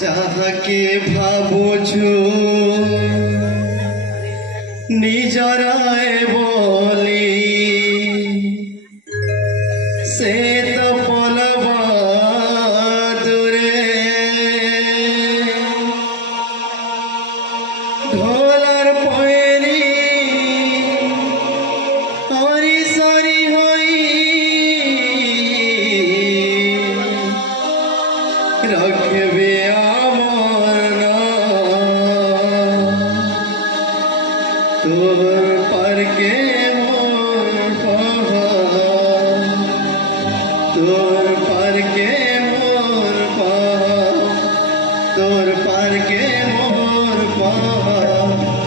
যাহাকে ভাবুছু নিজরায় বলি সে তো পলবা দূরে ঢোলার পয়রি হরি সরি হই রাখবে তোর পার কে মোর তোর পার কে মোর তোর পার কে মোর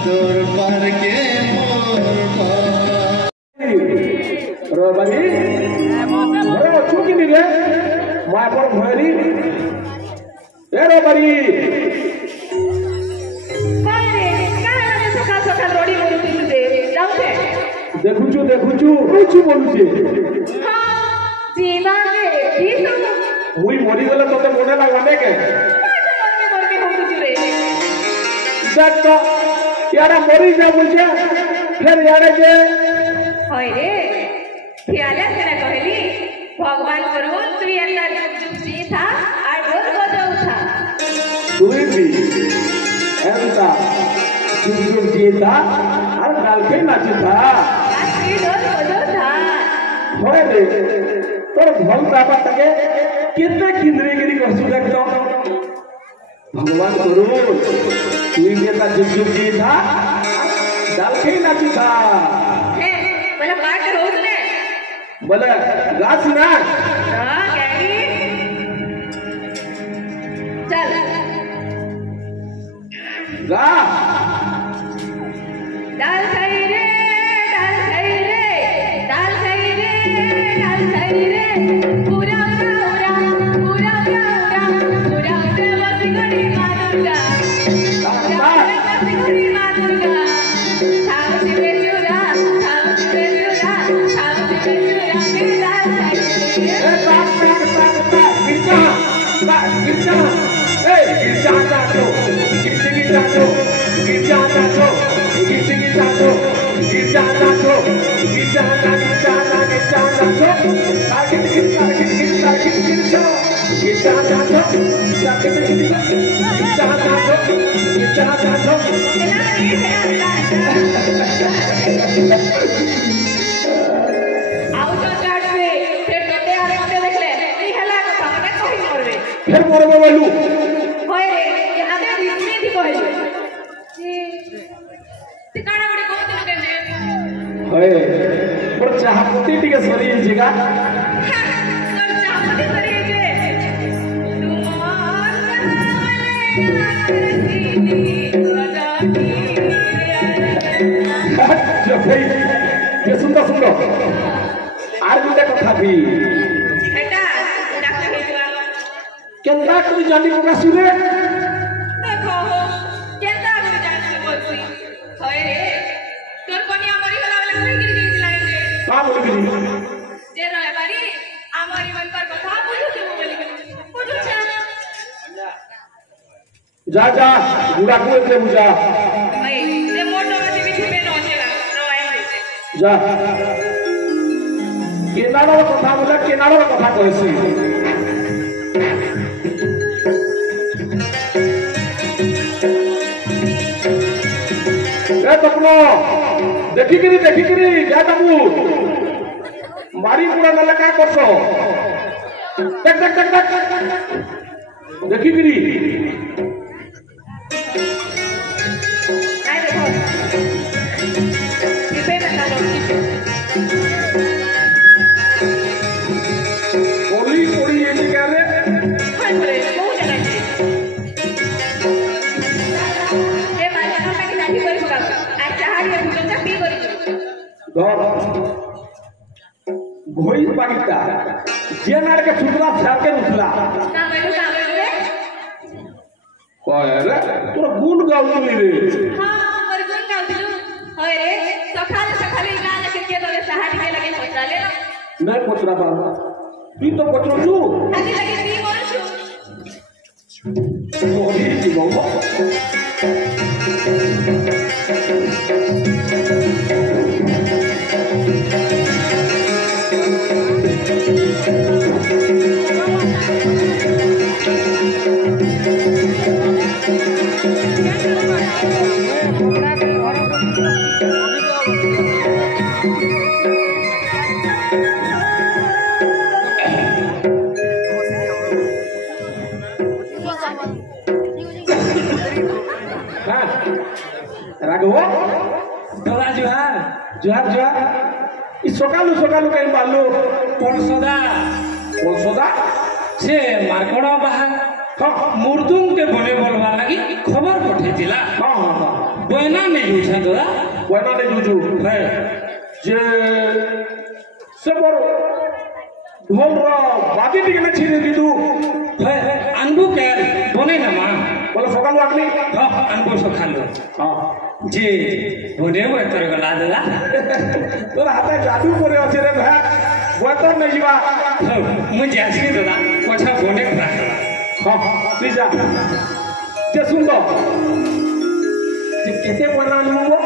তোর পার কে মোর রবানি ঘরে অছু কি রে মা পর ভয়রি এ রবানি দেখুছু দেখুছু হইছু বলুছে মুই মরি গেলে তোতে মনে লাগবে কে দেখ তো ইয়ারা মরি যা বলছে ফের ইয়ারে যে হয় রে খেয়ালে সেটা কহিলি ভগবান করুন তুই একটা যুগ জি থা আর ঢোল বজাও থা তুই भी ऐसा যুগ জি থা আর কালকে নাচি থা তুই ঢোল বজাও থা হয় রে তোর ভল ব্যাপারটাকে কেতে কিন্দ্রিগিরি করছু দেখতো ভগবান করুন তুই যেটা যুগ জি থা কালকে নাচি থা হ্যাঁ বলে পাট রোজ ने बोले गाछ ना हां कहली चल गा डाल खाई रे डाल खाई रे डाल खाई रे डाल खाई रे पूरा पूरा पूरा पूरा पूरा पूरा बस गड़ी मां दुर्गा बस गड़ी मां दुर्गा थाव से चूरा थाव से चूरा थाव से चूरा मेरे डाल खाई रे ए गिरजा ए गिरजा जातो गिरजा जातो गिरजा जातो गिरजा जातो गिरजा जातो गिरजा जातो ताकि गिरजा जातो ताकि गिरजा जातो फिर मोरबे बोलू होय रे यादे दिसनी थी कहले ते काना बडे कोते लोग जे होय पर चाहपति टिके सरी जगह कर चाहपति सरी जे तुमार जो भाई ये सुंदर सुंदर आर गुटे कथा भी एटा डाक्टर हेतुआ केंद्रा कोई जानी पका सुरे देखो हो केंद्रा कोई जानी बोलसी होय रे तोर कोनिया मरी गला वाला कोई गिर गिर लागे रे का बोली गिरी जे रहे बारी आमारी मन पर कथा बोलू के बोली बोलू छा जा जा बुढ़ा को एकले बुझा भाई से मोटो में भी में नोचेला रोए जा केनारो कथा बोला केनारो कथा कहसी ए तपनो देखी करी जा तबू मारी पूरा न लगा करसो टक टक टक टक देखी करी आई देखो किसे ना लो ओली ओली ये नहीं कह रहे हाय बोले बहुत जगह है ये माया ना कि नहीं करी होगा आज चाहारी है भूल जा पी करी दर भोई पाकिता जे नार के छुटला छाके उठला का बोलू रे कहे रे तोरा गुण गाउली रे हां और गुण गाउलू होय रे सखाले सखाले गाना के दले सहाटी के लगे पचरा ले नहीं पचरा बाबा तू तो पचरो छु आगे लगे ती मोर छु মরি দিব রাঘব দাদা জোহার জোহার জোহার ই সকালু সকালু কাই মারলো পরশদা ঔষধা সে মার্কড় বাহা মুর্দুংকে বনে বলবার লাগি খবর পঠাইছিলা হ্যাঁ হ্যাঁ হ্যাঁ বয়না নেই বুঝা দাদা বয়না নেই বুঝু হ্যাঁ যে সে বড় ঢোলর বাদি দিকে না ছিঁড়ে দিলু হ্যাঁ আনবু কে বনে না মা বলে সকালু আনলি আনবু সকালু হ্যাঁ যে বনে বয়তর গলা দাদা তোর হাতে জাদু করে আছে রে ভাই বয়তর নেই যা মু যাচ্ছি দাদা পছা বনে খরা হ্যাঁ তুই যা যে সুন্দর যে কেতে বয়না আনবো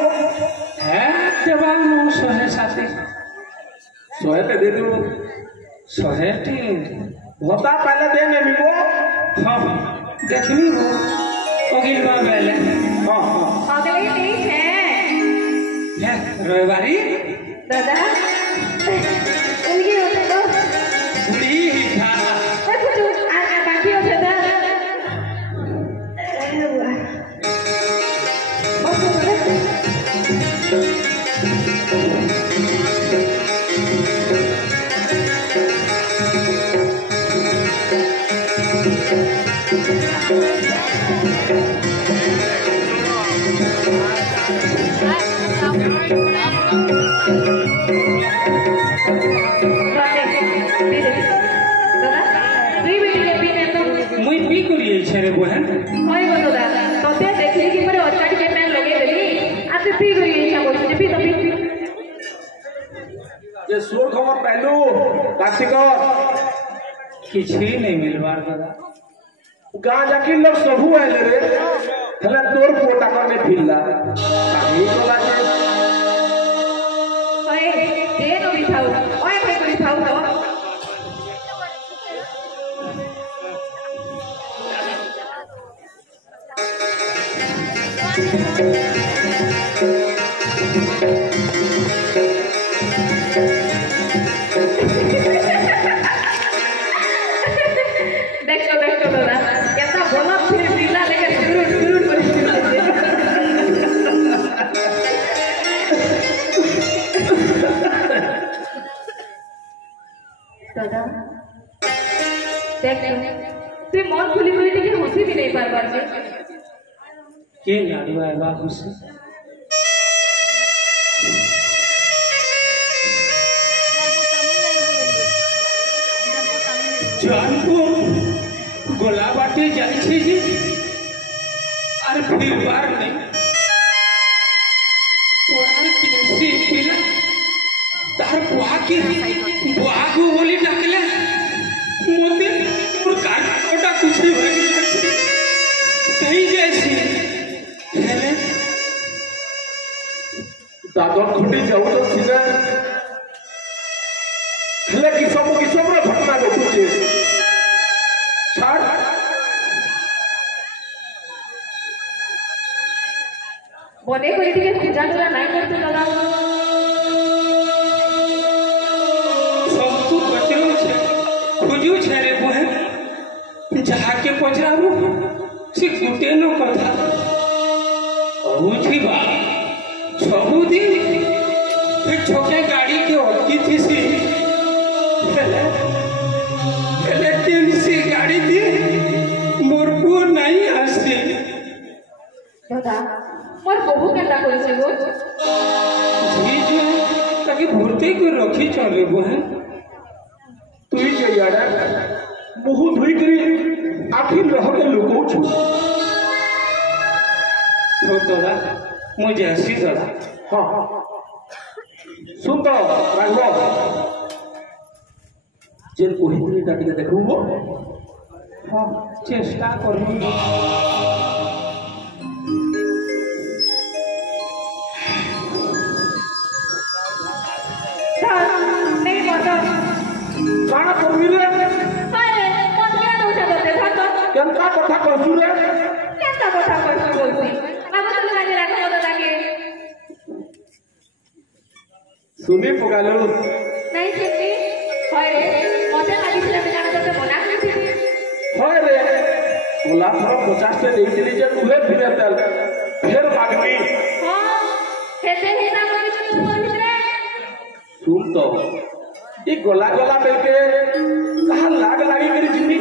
হ্যাঁ দেবা মু 107 শহেতে দে দেবো 100টি ভত্তা পাইলে দে নেবিব হ্যাঁ দেখলি হো অগিলবা বেলে হ্যাঁ হ্যাঁ अगले नहीं है হ্যাঁ রবিবারি दादा उनकी होते तो বুড়ি থা कुछ बाकी होते था মুই পি করিয়ে ছেড়ে বহেন যে সোর খবর পাইলু কার্তিক কিছু নেই মিলবার দাদা গাঁ যাকি লোক সবু আইলে রে হেলে তোর পোটা করে ফিরলা আমি কলা যে देखो देखो दादा कैसा बोला फिर दिला लेके शुरू शुरू दादा देखो तुम मन खुली खुली लेके हंसी भी नहीं पार बार के लाडवा है बाबू से जानपुर गोला बाटे जाई छे जी আর ফিরবার নেই ওনার কেসি পিলা তার বুয়াকে বলি ডাকলে মতে ওর কাটা কুছি হয়ে গেছে তাই যাইছি হেলে দাদন খুঁটি যাও তো সিনা হেলে কিসবর ঘটনা ঘটুছে ছাড় মনে করে দিকে খুঁজা টুজা নাই করতে দাদা सबको बचरो छे खोजू छे रे बहन जाके पचारू से गुटे न कथा बुझिबा सबुदिन ए छोटे गाड़ी के अटकी थी सी हेले टेंसी गाड़ी दी मोर पुओ नहीं आसे दादा मोर बहु केटा करिसे गो जी जो ताकि भर्ती कर रखी चले बहन তুই যে ইয়াডা বহু ধুই করি আখির রহকে লুকোছু तो दादा मुझे हसी दादा হ্যাঁ শুন তো রাঘব যে ওহিনীটা টিকে দেখব हाँ चेष्टा करबी नहीं बता काना करबी रे अरे कौन क्या उठा बोलते था तो केनका कथा कहसु रे कैसा बोलता कोई बोलती अब तो लगे रखो तो लगे सुनी पगालो नहीं सुनती होय मते लागी ଥିଲା बिना तो मना करती होय रे बोला थरो 50 से देइली जे तुहे फिरे तल फिर मागनी हां हेते हेता कोई तो बोल रे सुन तो ये गोला गोला मिलके कहा लाग लागी करी जिमी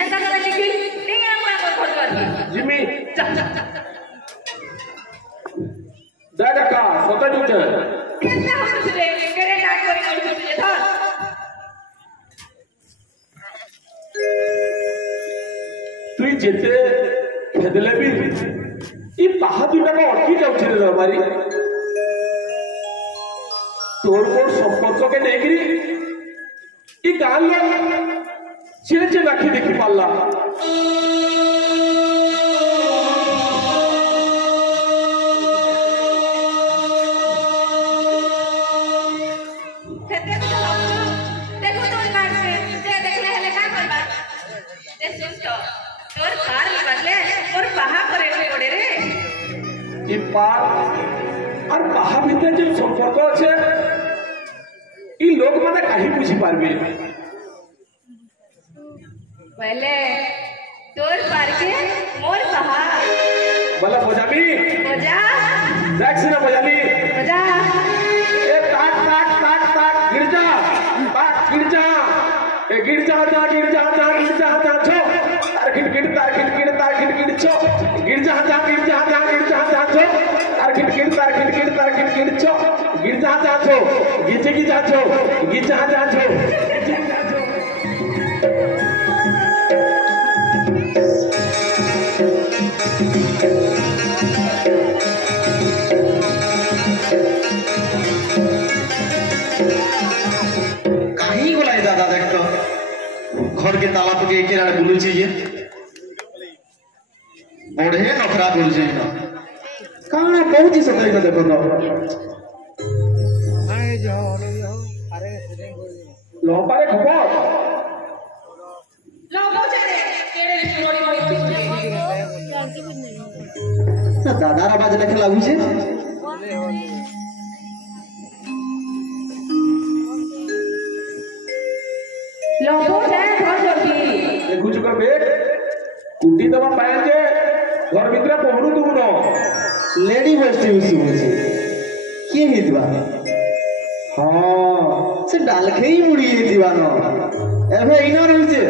हेता कर लिखी नहीं आवा कोई खोज कर जिमी दादा का सोता जुटे कैसा हो तुझे केरे नाक करी और तुझे था তুই যেতে খেদলে বি এই পাহা দুটাকে অটকি যাচ্ছে রে আমারি তোর মোর সম্পর্ককে নেইকি এই গান লোক চেয়ে রাখি দেখি পারলাম हेते तो देखो तो नाक से जे देखले हेले का करबा जे सुन तो तोर कार बदले और बाहा करे पड़े रे এই পার আর পাহা ভিতরে যে সম্পর্ক আছে এই লোক মানে কাহি বুঝি পারবে पहले तोर पार के मोर बाहा বলা বোঝাবি मजा দেখছি না বোঝাবি मजा ए काट काट काट काट गिर जा गिर जा ए गिर जा जा गिर जा जा गिर जा जा छो तार गिर गिर तार गिर गिर तार गिर गिर छो गिर जा जा गिर जा जा गिर जा जा छो तार गिर गिर तार गिर गिर तार गिर गिर छो गिर जा जा छो गिर की जा छो गिर जा जा छो कहीं गोलाई दादा देख तो घर के ताला पके एक आड़े बुलू चाहिए बढ़े नखरा कर चाहिए काना पहुंची सतई न देखो तो लोपारे खबर लोगो चले केड़े मोड़ी मोड़ी दादार आवाज लेखे लागू छे लोगो चले घर जोगी देखु चुका बे कुटी दवा पाए जे घर भीतर पहरु तू न लेडी बस्ती उसी मुझे किए ही दिवा हाँ से डाल के ही मुड़ी ही दिवा न एबे इनो रहते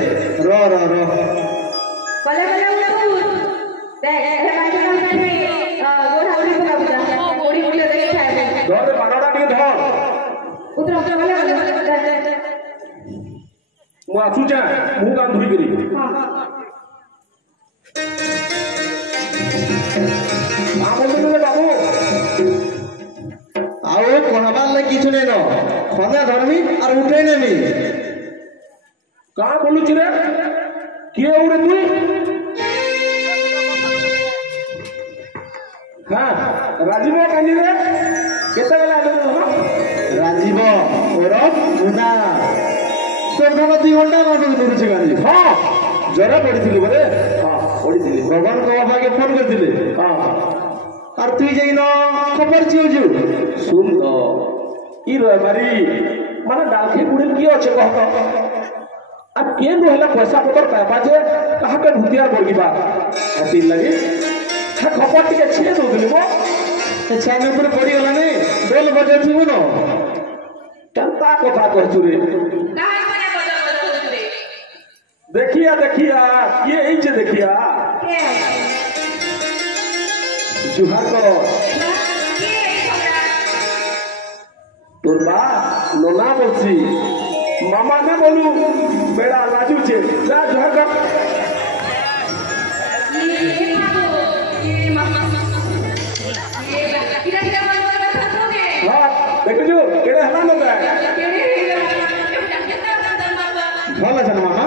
रो रो रो बले बले उठ देख हे बाजू ना में गोड़ हाउली को बुझा ओ गोड़ी मुड़ी देख खाए धर बारड़ा के धर उतर उतर बले बले मु आसु जा मुंह कान धुई करी हां बोल दे बाबू आओ कोहबार ले किछु नै न खना धरमी और उठे नेमी का बोलु रे के उड़े तू हां राजीव कानी रे केते बेला आले हो राजीव ओरफ मुना सोरधन 2 घंटा न नुरुछि गानी हां जरा पड़िथिलु बरे हां ओडिथिली भगवान को बाबा के फोन करथिले हां और तू जइनो खबर छिउ सुन तो ई रे मारी माने डालखे गुड़े की अच्छे कहतो अब के रहला पैसा पतर पाबा जे कहा के भूतिया बड़गी बात अति लगे हा खपर टिके छे दो दिली वो ए छाने ऊपर पड़ी गला नै डोल बजे छिउ न कंता कथा कहतु रे काहे कोने बजा बजा रे देखिया देखिया ये ई जे देखिया के जुहार करो के हमरा তোর বা লোনা বলছি মামা না বলু বেড়া লাজু ছে যা ঝড় ये बाबू ये मामा ये किरा किरा मन कर था के হ্যাঁ দেখছো কেড়ে হলা লোক केड़े केड़ा कितना अंदर मामा भल छ न मामा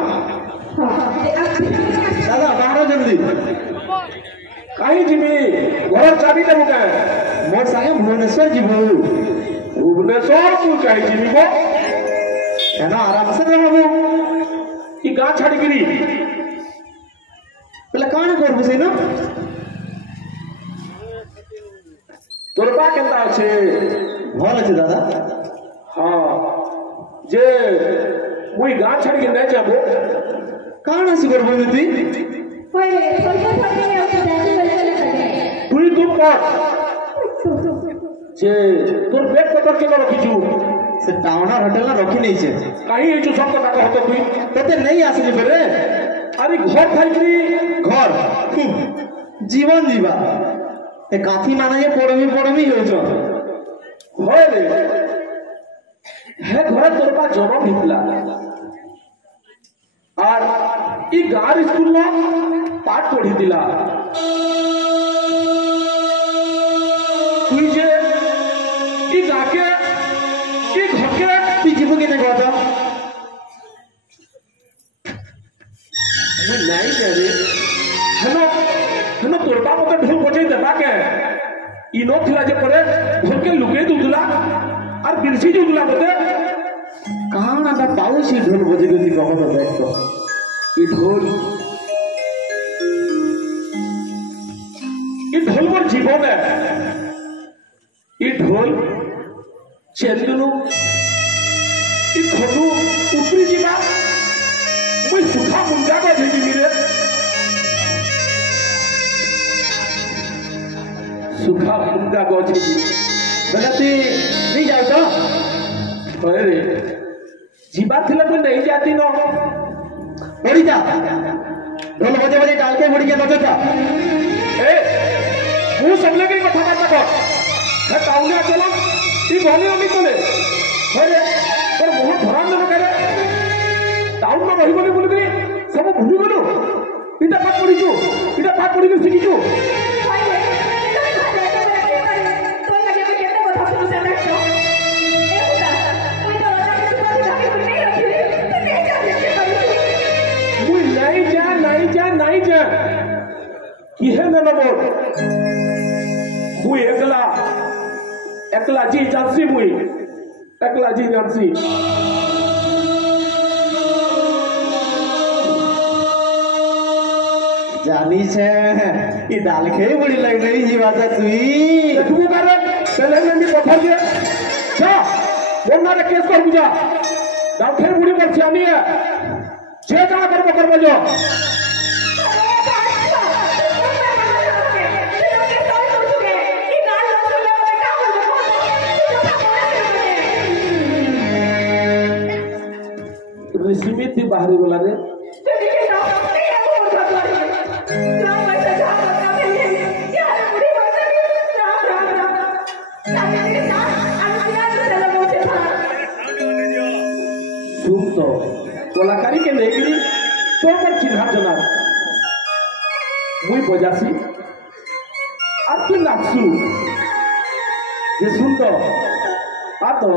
कहीं जीवी घर चाबी देबू के मोर संगे भुवनेश्वर जीवू भुवनेश्वर तू कहीं जीवी को केन आराम से रहबू ई गाँ छाड़ी गिरी पहले कान करबू से न तोर बा केंता আছে भल আছে दादा हाँ जे मुई गाँ छाड़ी के नहीं जाबो कान आसी करबू तुई पहिले थोडं थोडं होतं त्याची वेळ তুই তুম পর যে তোর ব্যাগ পত্র কেন রখিছু से टाउनर होटल ना रखी नहीं छे কাহি এই সব কথা কত তুই तते नहीं आसी बेरे আরে ঘর থাইকি घर जीवन जीवा ए काथी माने ये पड़मी हो छ হয় রে হে ঘরে তোর পা জন্ম হইতলা আর ই গাঁর স্কুল না পাঠ পড়ি দিলা তুই যে ই গাকে ই ঘরকে তুই जीवो केने कहता আমি নাই জানি হেন হেন তোর পা মতে ঢোল বজাই দেবা কে ই নথিলা যে পরে ঢোলকে লুকিয়ে দুদুলা আর বিরসি দুদুলা মতে काना ता पाऊ सी ढोल बजे गली कहत देख तो ই ঢোল মোর জীবনে ই ঢোল চেন্দুনু ই খনু উপরি যা মই সুখা মুন্ডা বাজে দিবি রে সুখা মুন্ডা বাজে দিবি बेला तू नहीं जाओ तो अरे जीवा थिला तो नहीं जाती न पड़ी जा ढोल बजे बजे डाल के मुड़ी के नजर था ए तू सब लगे कथा बात कर हे टाउने चलो ई गली अमी चले अरे पर मोह धरान न करे टाउन में रही बोली बोली सब भूली गलो इटा पाठ पढ़ीछु इटा पाठ पढ़ी के शिखिछु नहीं जा किहे न नबो मुई एकला जी जानसी मुई एकला जी जानसी जानी छे ई डाल के बड़ी लग रही जी बात तुई तू करे पहले में भी पत्थर दे जा बोलना रे केस कर बुझा डाल के बुड़ी पर छानी है जे जाना कर जो सीमित बाहरी बोला रे सुन तो कलाकारी के लेगी तो पर चिन्हा जना मुई बजासी আর তুই নাচু যে सुन तो आ तो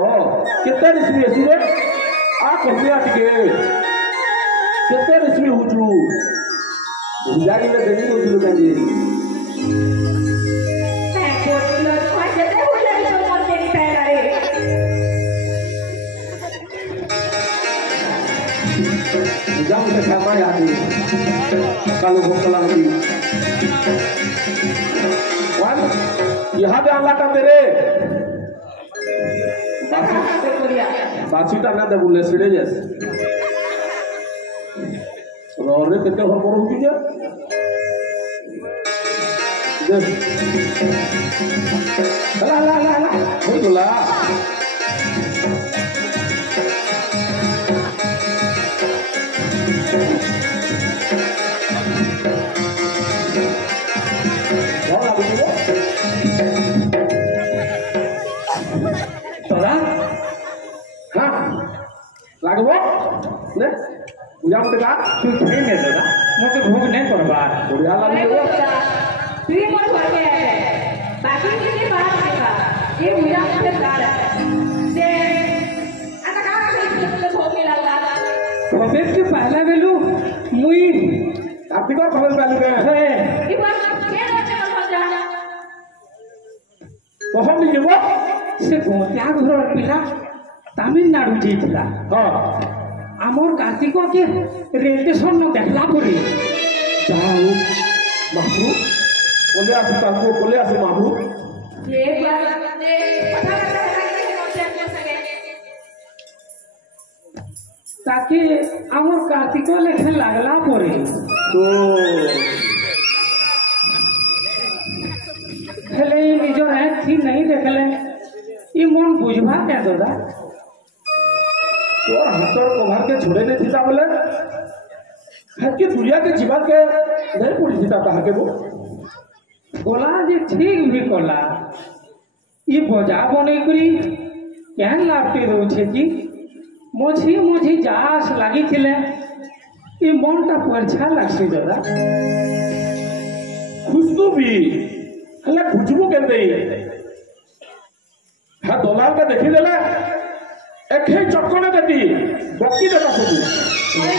केते रिस्मी असुरे आ कहले आटिके केते रिस्मी हुचु बुझानी में देनी होतु kanji jam ke sama ya di kalau भोकला होती वन यहाँ पे अल्लाह का तेरे बाछीटा ना दे बुले सिड़े जैसे और रे कितने भर पड़ो तुझे ला ला ला ला कोई बोला लागबो ने पूजा मत का तू खेल ले दादा मते भोग नहीं करबा बढ़िया लागबो तू मोर घर के आए बाकी किसी बात नहीं का ये पूजा मत कर दे आता का तो भोग मिला प्रवेश के पहला वेलू मुई आपकी बार खबर डाल के ये बात के ବାହାଘର ପିଲା ତାମିଲନାଡୁ ଯାଇଥିଲା। ହଁ ଆମର କାର୍ତ୍ତିକକେ ରେଳ ଷ୍ଟେସନ ଦେଖିଲା ପରେ ଯାହା ହଉ ମାମୁ ବୋଲେ ଆସି ତାଙ୍କୁ ବୋଲେ ଆସି ମାମୁ ये बात दे पता करता है कि कौन से आपको सके ତାକେ ଆମର କାର୍ତ୍ତିକ ଲେଖେ ଲାଗଲା ପରେ তো ହେଲେ ନିଜ ଆଖି ନାହିଁ ଦେଖିଲେ ଇ ମନ ବୁଝବା କେ ଦାଦା। তোর হাতর কভার কে ছোড়ে নে থিতা বলে হাতকে দুনিয়া के जीवन के नहीं पड़ी थीता ताके वो গলা যে ঠিক ବି କଲା ଇ ବଜା ବନେଇ କରି କେନ୍ ଲାଭଟେ ଦଉଛେ କି ମଝି ମଝି ଯାଆସ ଲାଗିଥିଲେ ଇ ମନଟା ପରୀକ୍ଷା ଲାଗ୍ସି ଦାଦା। खुशबू भी हले खुशबू केंदे हा दलाल के देखि देले एखे चक्कने देती बक्की देता सब अरे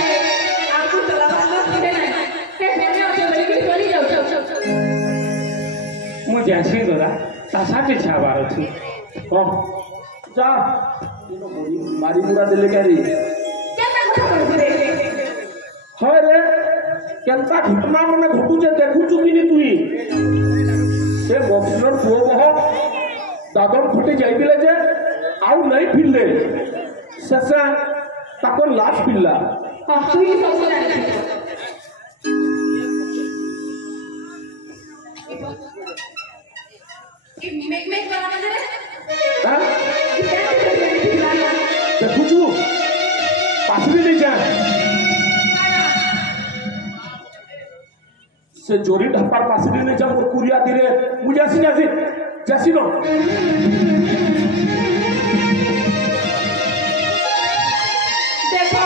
आपको तलाबा लोग किने नहीं हे होने होते बोले कि चली जाओ ମୁଁ ଯାସି ଦାଦା ତା ସାଥେ ଛାବାର ଅଛି। हां जा इनो मारी मुरा देले कारी क्या करते हो रे हाय रे केनता घटना मने घटू जे देखु चुकी नी तुई से बक्सर पो बह दादन फुटे जाइबिले जे आउ नहीं फिरले ससा ताको लाश पिल्ला हां तू ही सब जाने मेक कराना दे रे हां क्या देखु छु पासरी नहीं जा से जोरी ढप्पार पासरी नहीं जा मोर कुरिया दिरे मुझे जासी जासी नो देखो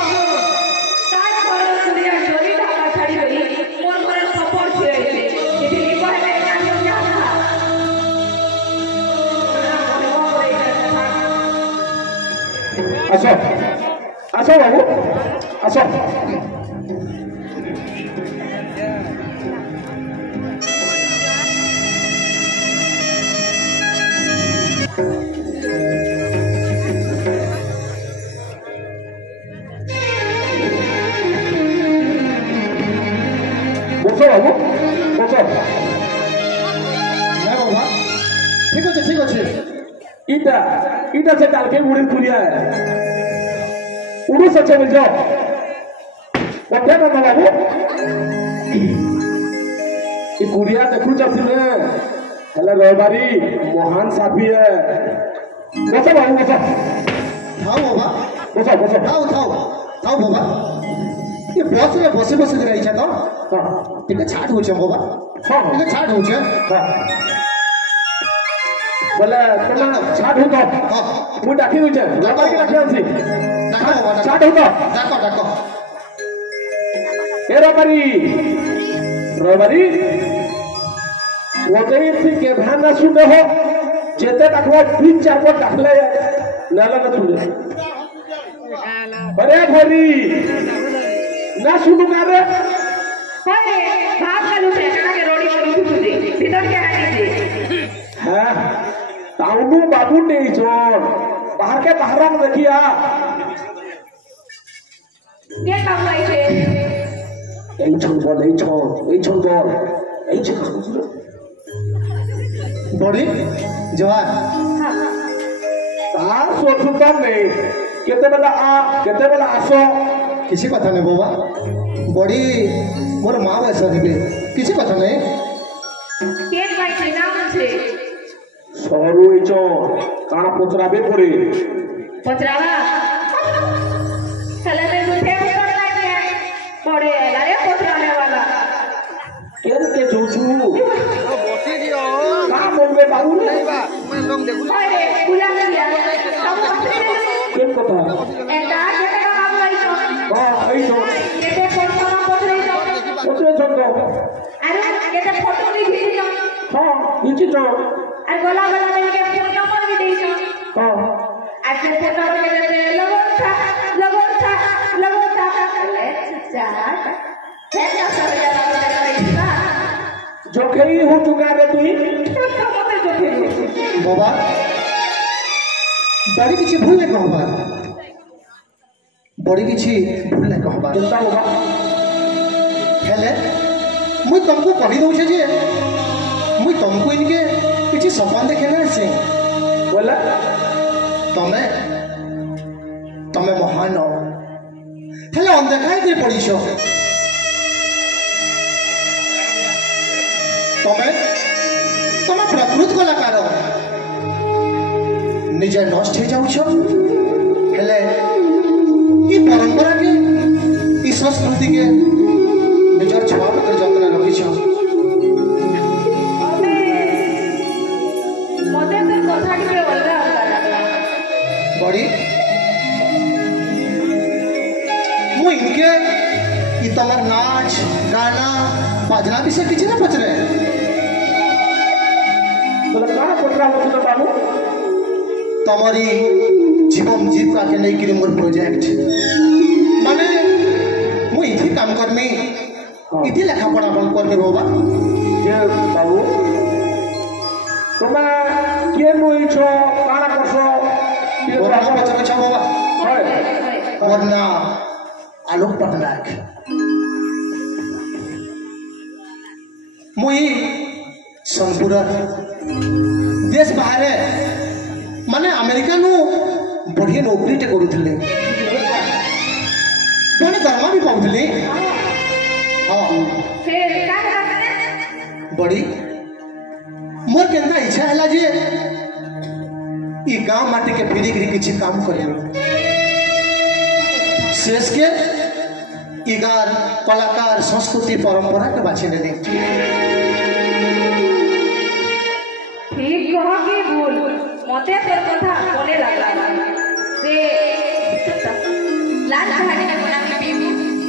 ताज घर कुड़िया जोरी ढाका छाड़ी गई मोर घर सपोर्ट छे इति निपर में काम जा था आसो आसो बाबू आसो বসো বাবু বসো না বাবা ঠিক আছে ইটা ইটা সে কালকে উড়ির কুড়িয়া উড়ু সচ্ছে বলছ কোথায় না বাবু এই কুড়িয়া দেখু চাষিলে হেলে রবিবারি মহান সাফি বসো বাবু বসো থাও বাবা বসো বসো থাও বাবা ये बस रे बसे रही छ तो হ্যাঁ टिके छाट हो छ बाबा হ্যাঁ टिके छाट हो छ হ্যাঁ বলে তোমার ছাট হতো हां মুই ডাকি দিছে রবিবারি ডাকি আনছি डाको बाबा ছাট হতো डाको ए रविवारी ওদের থেকে ভ্যান না শুনে হোক যেতে ডাকবো 3-4 বার ডাকলে নালা না শুনে अरे भरी ना सुनू का रे अरे भात का लूटे ना के रोटी पर उठू दे भीतर के आने दे हां ताउनु बाबू नहीं जोर बाहर के बाहर में देखिया ये काम लाई थे এই ছন বল बड़ी जवान तार सोचू तो नहीं केते बेला आसो किसी कथा नहीं बाबा बड़ी मोर माँ वैसा दिले किसी कथा नहीं केक भाई थे नाम से সরু এই কানা পচরাবে পড়ে पचरावा चले मैं मुझे ऊपर लाए हैं बड़े लारे पचराने वाला কেনকে जोचू না বলবে বাবু अरे बुला लिया सब কেন কথা एटा केटे का काम लाई तो এই केटे फोटो ना पचरे तो পচরে ছন্দ अरे केटे फोटो नहीं खींची तो হ্যাঁ ইচি তো अरे गला में के फोन नंबर भी दे तो হ্যাঁ आज फोटो में देते लगोन था ले चाट है ना सब जरा करेगा जोखई हो चुका रे तुई तो मत जो बाबा बड़ी किसी भूल नहीं कहबार बड़ी किसी भूल नहीं कहबार चिंता होगा हेले मुई तुमको कही दउछे जे मुई तुमको इनके किसी सपन देखे ना से बोला तमे तमे महान हो हेले अनदेखाई कर पड़ीछ तमे तमे प्रकृत कलाकार निजे नष्ट हो जाउछ हेले ई परंपरा के ई संस्कृति के निजर छुआ कर जतन रखिछ मते तो कथा टिके अलगा अलगा लागला बड़ी मु इनके ई तमर नाच गाना बाजना विषय किसी ना पचरे बोला कहाँ पटरा हो तो बाबू तमरी जीवन जीविका के नहीं कि मोर प्रोजेक्ट माने मु इथि काम करमी इथि लेखा पढ़ा बंद करमी बाबा ये बाबू तुम्हें के मुइछो काना करछो के और बाबू बच्चा बच्चा बाबा है और ना आलोक पटनायक मुई सोनपुर देश बाहर माने अमेरिका नु बढ़िया नौकरी टे करूथिले बड़े दरमा भी पाउथिले हाँ फिर का करते बड़ी मोर केंदा इच्छा हैला जे ई गांव माटी के फिरी गिरी किछि काम करे शेष के इगार कलाकार संस्कृति परंपरा के बाछी ले ठीक कह के भूल मते तोर कथा कोने लागला से लाल कहानी में बना के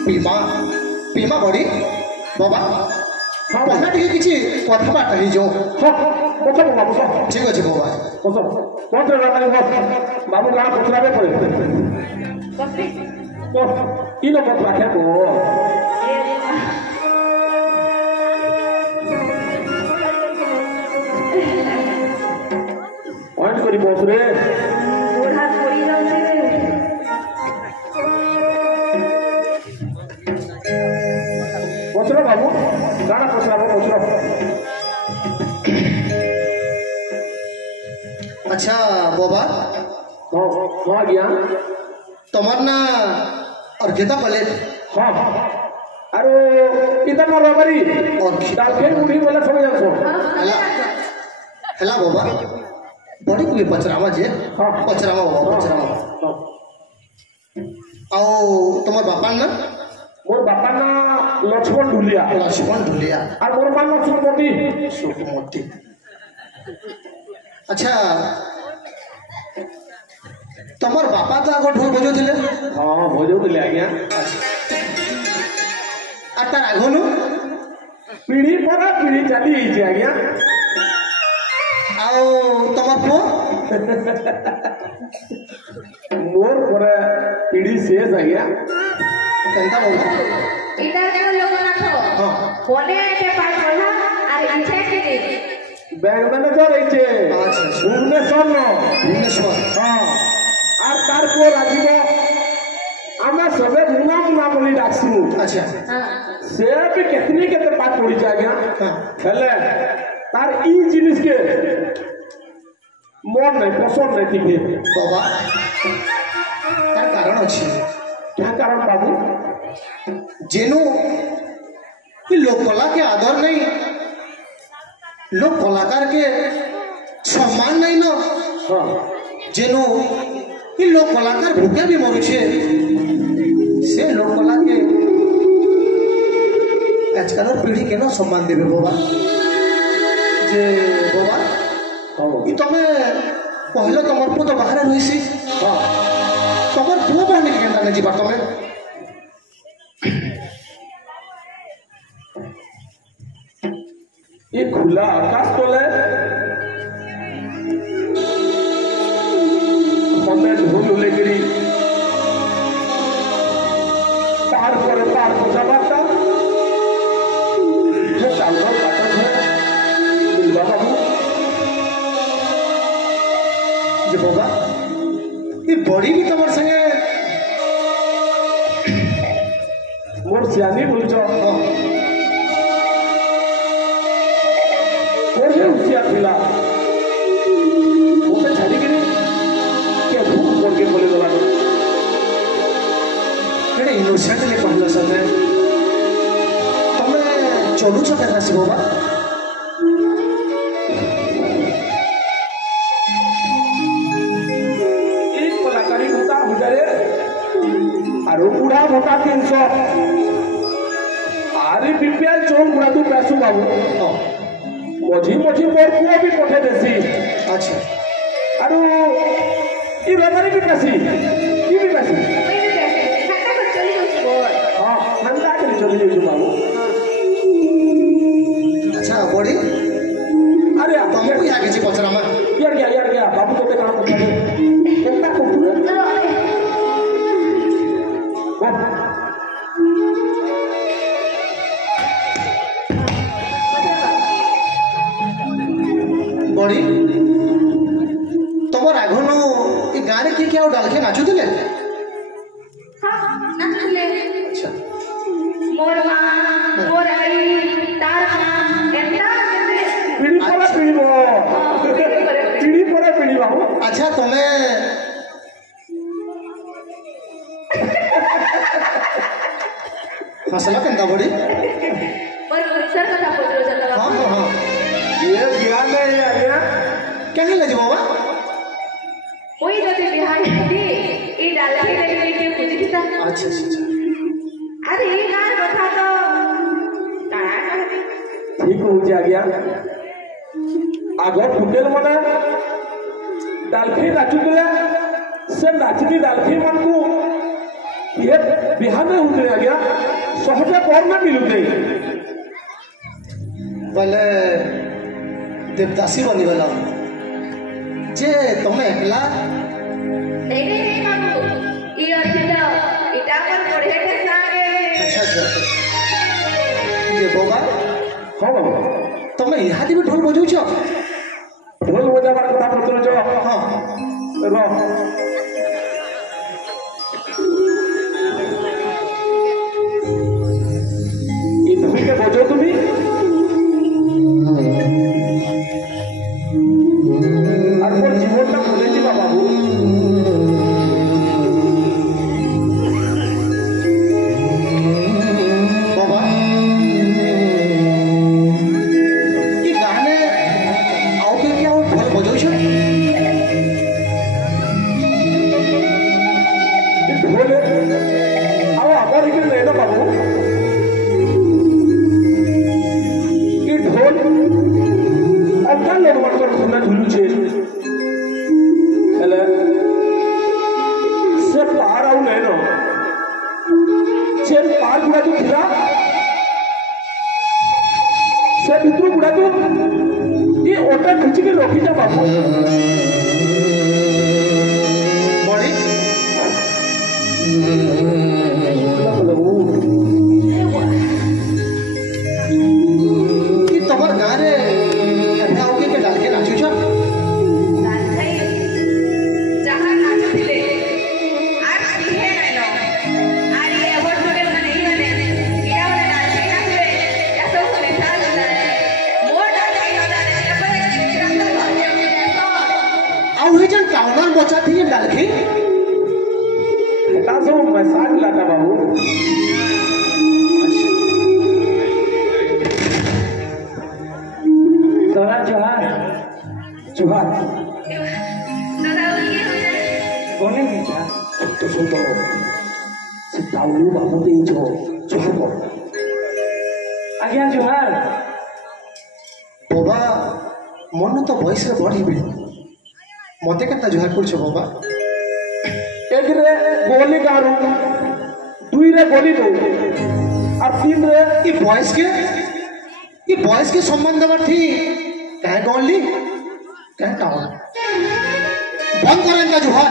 पीमा पीमा बड़ी बाबा पहला टिके किछि कथा बाटा ही जो बसो बाबू बसो ठीक अछि बाबा बसो कौन से रानी बस बाबू कहाँ पटरा में पड़े कथि बस इन बस रखे को पॉइंट करी बस रे बूढ़ा कोई जाउछे बसरो बाबू गाना पटरा में बसरो अच्छा बाबा हाँ हाँ गया तमर ना अर्घिता कॉलेज हाँ अरे इधर ना रबरी और डाल के मुड़ी वाला समझ जाओ हेला हेला बाबा बड़ी कोई पचरामा जे हाँ। पचरामा बाबा पचरामा आओ तुम्हार बापा ना मोर बापा ना लक्ष्मण ढुलिया लक्ष्मण ढुलिया और मोर मान ना सुमति सुकुमती अच्छा तुम्हार बापा तो आगो ढोल बजो दिले हाँ भोजो तो ले आ गया आ तार आगो नु पीढ़ी पर पीढ़ी चली ही आ गया आओ तुम्हार पो मोर पर पीढ़ी शेष आ गया केंता बाबा इधर के लोग ना थो हाँ कोने के पास पढ़ा और इच्छा के दे बैंक मैनेजर रही अच्छा। भुवनेश्वर नो भुवनेश्वर हाँ और तार को राजीव आमे सबे मुना मुना बोली डाकसु अच्छा हां से भी कितनी केते पाठ पड़ी जा गया हाँ हेले तार ई जिनिस के मन नहीं पसंद नहीं दिखे बाबा तार कारण अछि क्या कारण बाबू जेनु कि लोक कला के आदर नहीं लोक कलाकार के सम्मान नहीं ना हाँ जेनु कि लोक कलाकार भूखे भी मरु छे से लोक कला के आजकल पीढ़ी के ना सम्मान देबे बाबा जे बाबा हाँ ई तमे पहले तमर पो तो बाहर रहिसी हाँ तमर पुओ बहन के केंदा ने जीवा तमे ये खुला आकाश तले हमें ढोल लेकरी पार करे पार पूछा बाता ये चांदा काटत है मिलवा बाबू जे बाबा बजाइबार थिला ओते छाड़ी के के भूख पड़ के बोले गला केडे इनोसेंट ने कहलो सते तमे चलू छ केना से बाबा एक कलाकारी होता हुजारे आरो बुढ़ा मोटा 300 आरे बीपीएल चोन गुड़ा तू पैसू बाबू मझी मझी मोर पुआ भी पठे देसी अच्छा आरो ई बेमारी भी पैसी की भी पैसी हां ठंडा के चली जाऊ बाबू अच्छा बड़ी अरे तुमको या किसी पचरा में यार गया बाबू तो काम करता है कितना कुछ बड़ी तुम राघवन ये गाँव में किए क्या डालखे नाचुले अच्छा मोर माँ मोर आई तार माँ एंता पीढ़ी पर पीढ़ी बाबू अच्छा तुम्हें हसला केंदा बड़ी पर सर कथा पत्रो जतला हाँ हाँ हाँ ये ज्ञान है आज्ञा क्या है लजी बाबा कोई जति बिहार थी ई डालके देखे के पूजी था अच्छा अच्छा अरे ई गान कथा तो काया कहती ठीक हो जा गया आगो फुटेल मने डालफी नाचुले से नाचनी डालफी मन को ये बिहार में होते आ गया सहजे पर में मिलुते बोले देवदासी बनी गला जे तुम्हें एकला नहीं बाबू ई अछि तो इटा पर पढ़े के संगे अच्छा अच्छा ये बाबा हाँ बाबू तुम्हें यहाँ भी ढोल बजाऊ छो ढोल बजाबार कथा पत्र जो हाँ रह ये तुम्ही के बजो तुम्ही আর মোর জীবনটা বলে দিবা বাবু बाबा ये गाने आओ के क्या ढोल बजाऊ छो ঢোলে আও আমার এখানে নেই না বাবু এই ঢোল অজ্ঞান লোক মানুষের ঘুমে ঝুলুছে ହେଲେ ସେ ପାର ଆଉ ନେଇନ ସେ ପାର ଗୁଡ଼ା ଯୋଉ ଥିଲା ସେ ଭିତରୁ ଗୁଡ଼ା ଯୋଉ ଇ ଓଟା ଖୁଚିକି ରଖିଛ ବାବୁ बड़ी कि तुम्हार गाँव रे अभी आओ के डालके नाचू छो जहाँ नाचो थिले आर इहे नाइनो आर ये अबोट मगल मने ही मने इरा वाला डालके नाचवे या तो कोने थाल ना मोर डालके ना डाले अपन रंग भाग्य में तो आओ हे जन टाउनर बचा थी ये डालके এটা সব মসাজ লাটা বাবু तोरा जोहार জোহার दादा ये हो जाए कोने की था তো শুনতো সে তাউলু বাবু দেই জোহার পর आज्ञा जोहार बाबा मन तो बयस रे बढ़ी भी मते कता जुहार कर छो बाबा एक रे गोली गारू दुई रे गोली दो और तीन रे ये बॉयस के संबंध में थी कहे गौली कहे टाउन बंद करें का जुहार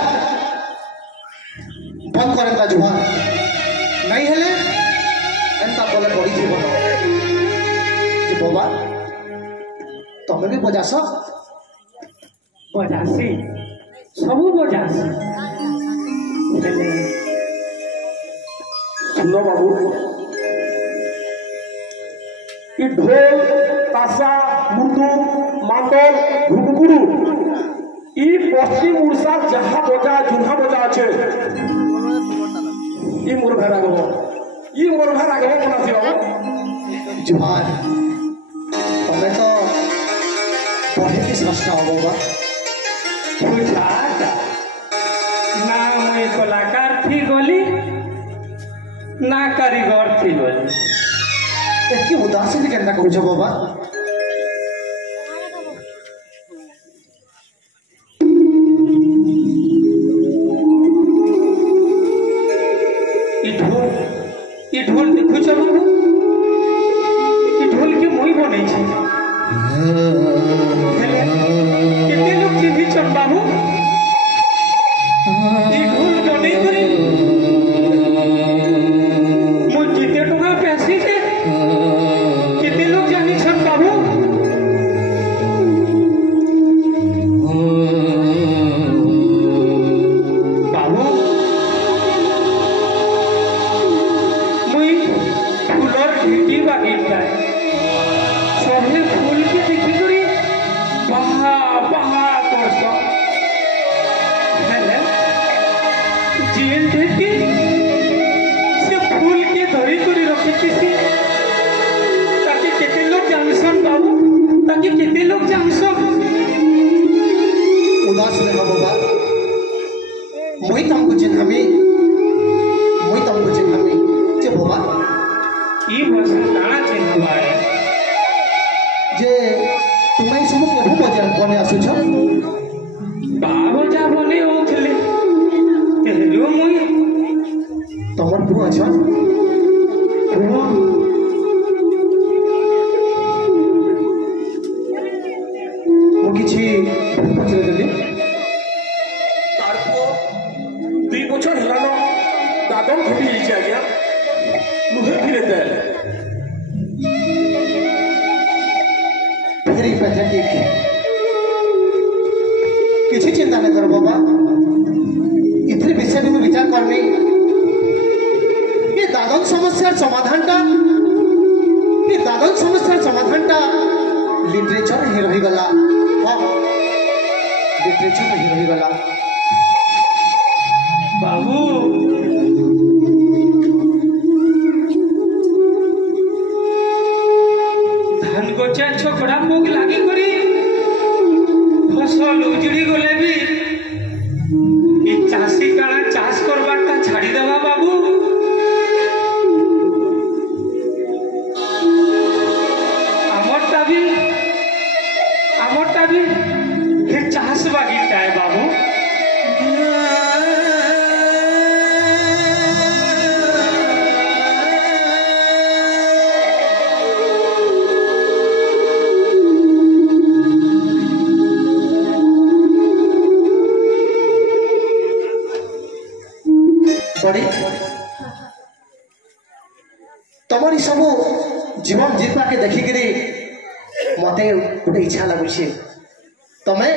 बंद करें का जुहार नहीं हेले एंता बोले बड़ी जीवन जे बाबा तमे भी बजास बजासी सबू बजासी हेले सुनो बाबू ई ढोल ताशा मुर्दुक मादल घुगुरु ई पश्चिम उड़ीसा जहाँ बजा जुहा बजा আছে ई मोर भाई राघव कोना सी बाबू जुहार तमे तो पढ़े की स्रष्टा हो बा बुझाता ना मुई कलाकार थी गली ना कारीगर थी गली एकी उदासीन केनता कहूछ बाबा ई ढोल देखुछ बाबू ई ढोल के मुई बनै छै केते लोग चिन्ही छन बाबू ई ढोल बनै करी मुई केते टका पैसे के केते लोग जानी छन बाबू बाबू मुई फूलर ढीटी बागीचा सभी फूल के देखी करी बहा बहा करस हेले जेन ढीटी से फूल के धरी करी रखितिसी ताकि केते लोग जानसन बाबू ताकि केते लोग जानसन उदास रहा बाबा मुई तुमको चिन्हामी जे बाबा ई भाषा काना चिन्हवाए जे तुम्हें सब प्रभु बने आसुछ बाबू जा बने होथले तेरो मुई तमर पुआ छ मु किछि पचरे देली तार पुओ 2 বছর হেলানো দাদন ঘটি যাইছে আজ্ঞা নুহে ফিরেতে वेरी पैथेटिक किसी चिंता न करो बाबा इतने विषय में विचार करनी ये दादन समस्यार समाधानटा लिटरेचर ही रही गला लिटरेचर ही रही गला बाबू धान गोचा छोकड़ा पोक लागी करी फसल उजड़ी गले भी ई चाषी काना चाष करबाटा छाड़ी देवा बाबू हमरटा भी ये चाष बागीटा है बाबू बड़ी तमरी सब जीवन जीतवा के देखिकी मते गोटे इच्छा लगुचे तमे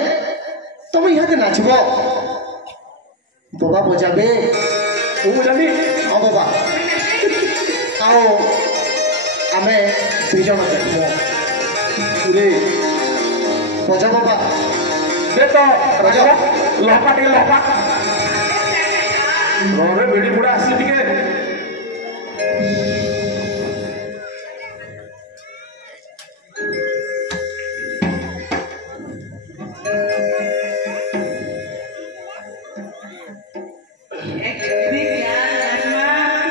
तमे यहाँ नाचब बाबा बजाबे बुझाली हाँ बाबा आओ आमे दुई जन देखब रे बजा बाबा दे तो राजा लहपा टिके लहपा रे बेड़ी बुढ़ा आसी टिके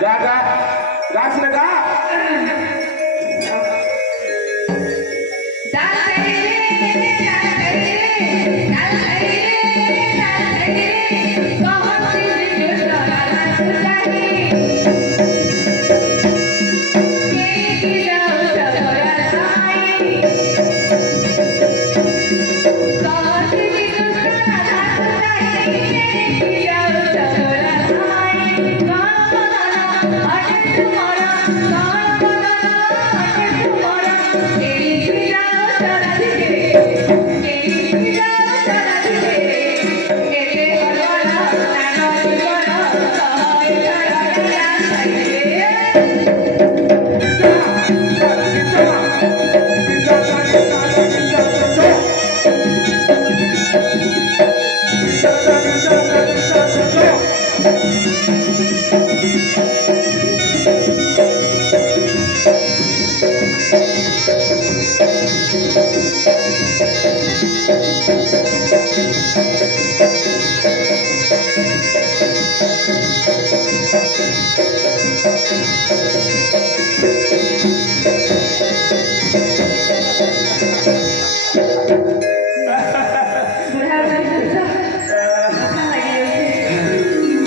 तुम्हारा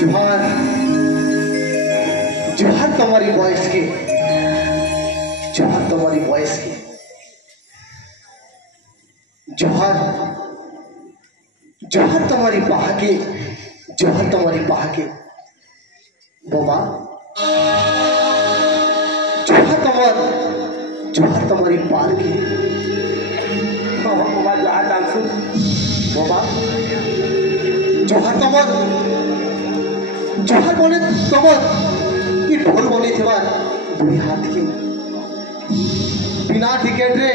जोहार जोहार तुम्हारी वॉइस की जोहार तुम्हारी वॉइस की जोहार जोहार तुम्हारी बाह के जोहार तुम्हारी बाह के बाबा जोहार तुम्हारी पार की बाबा जहाँ डांसू बाबा जोहार तमर जोहार बने तमर ये ढोल बने थे दुई हाथ की बिना टिकेट रे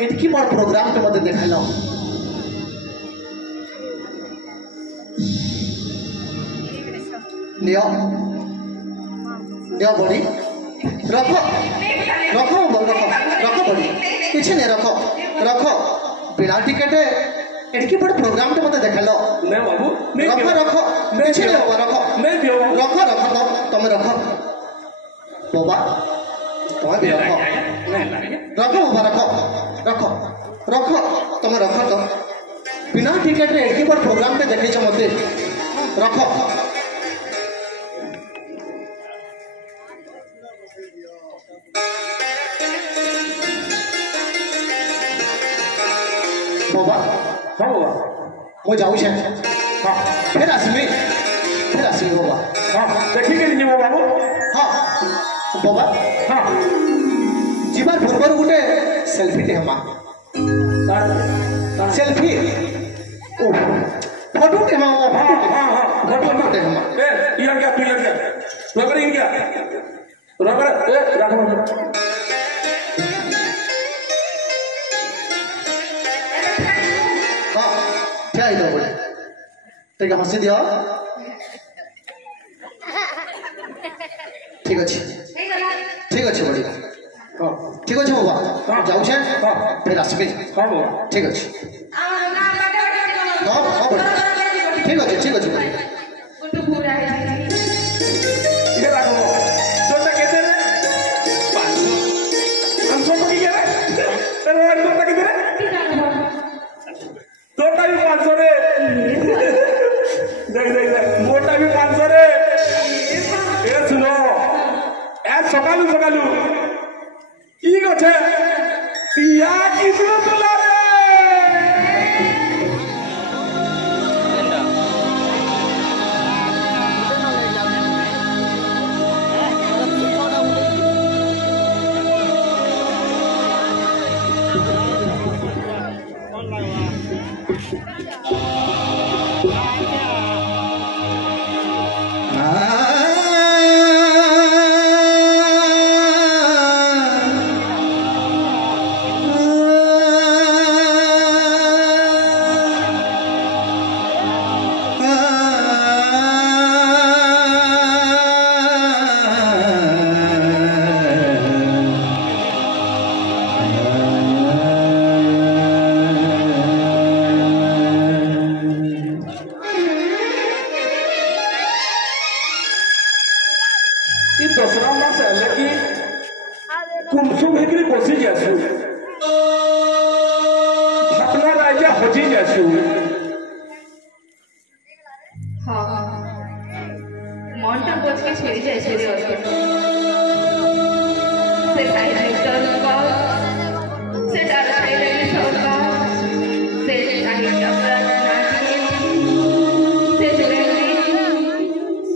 इनकी बड़ प्रोग्राम के मध्य देखा लो नियो नियो बड़ी रखो रखो रखो रखो बड़ी पीछे नहीं रखो रखो बिना टिकेट इनकी बड़ प्रोग्राम के मध्य देखा लो नहीं बाबू नहीं रखो रखो पीछे नहीं होगा रखो नहीं दियो रखो रखो तो तुम्हें रखो बाबा तुम्हें भी रखो रखो बाबा रखो रखो रखो तुम्हें रखो तो बिना टिकट रे एक बार प्रोग्राम पे देखे मते रखो बाबा हाँ बाबा मैं जाऊँ छे हाँ फिर आसमी बाबा हाँ देखी के लिए बाबू हाँ बाबा हाँ जीवन पूर्व गोटे सेल्फी टे हमा सेल्फी ओ फोटो टे हमा फोटो टे हमा ए यार क्या तू यार क्या रबर इन क्या रबर ए रखो हाँ क्या है तो बोले ठीक है हंसी दियो ठीक अच्छे ठीक अच्छे बढ़िया ठीक अच्छे बाबा जाऊ छे फिर आसबे हाँ बाबा ठीक अच्छे हाँ हाँ बढ़िया ठीक अच्छे बढ़िया ये रखो तो कहते हैं 500 हम सब की क्या रे अरे तो कहते हैं तोटा भी 500 रे देख मोटा भी 500 रे ए सुनो ए सकालू सकालू ई गछे पिया की सुनो तोला रे दसरा मास है कि कुमसुम हेकरी बसी जासु अपना राजा हजी जासु हाँ मौनटा बोझ के छेड़ी जाए छेड़ी और से साइड मिस्टर का से डाल साइड में सबका से साइड डबल नाची से जुड़ेगी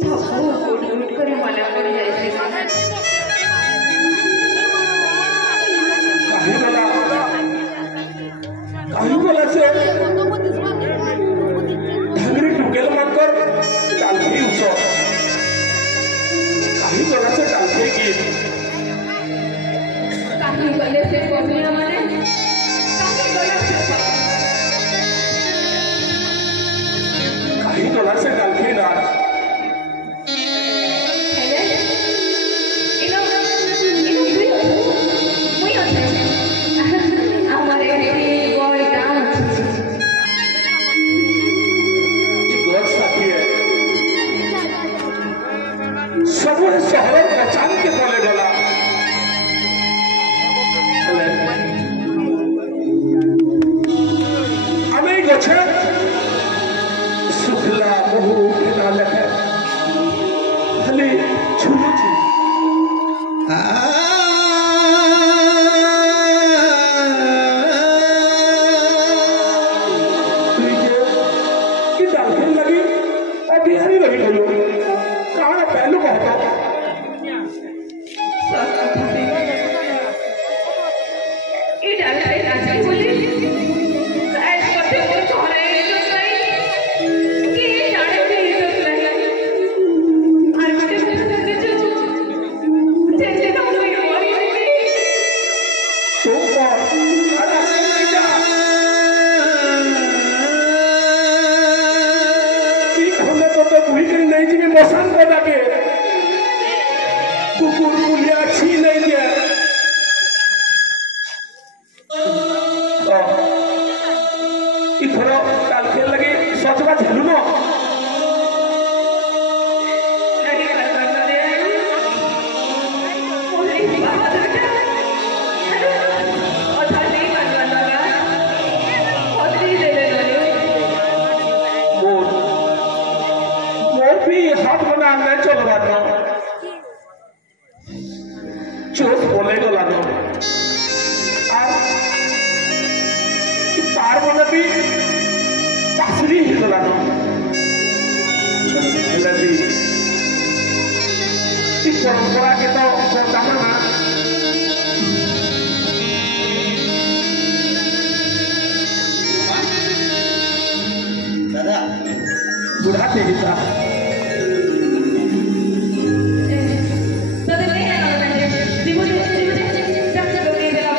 सबको उठ कर मना कर जाए काहे बोला से शायद कभी वो छोड़े इज्जत नहीं कि ये जाने भी इज्जत नहीं और मुझे पसंद जो जैसे तो कोई और ही नहीं तो अरे नहीं जा की हमें तो भूल कर नहीं जी मसान को डाके कुकुर कुलिया छी नहीं दिया इथरो काल खेल लगे सोचवा झेलू नो नहीं करना दे कोई बाबा बेटा और नहीं करना लगा और नहीं ले ले मोर भी हाथ बना मैं चल रहा था चोट बोले को लागो तार बोले भी पासरी ही तो लागो हेले भी इस परंपरा के तो बताना ना दादा बुढ़ा थे हिता तो नहीं है ना दिबो सब लोग नहीं देला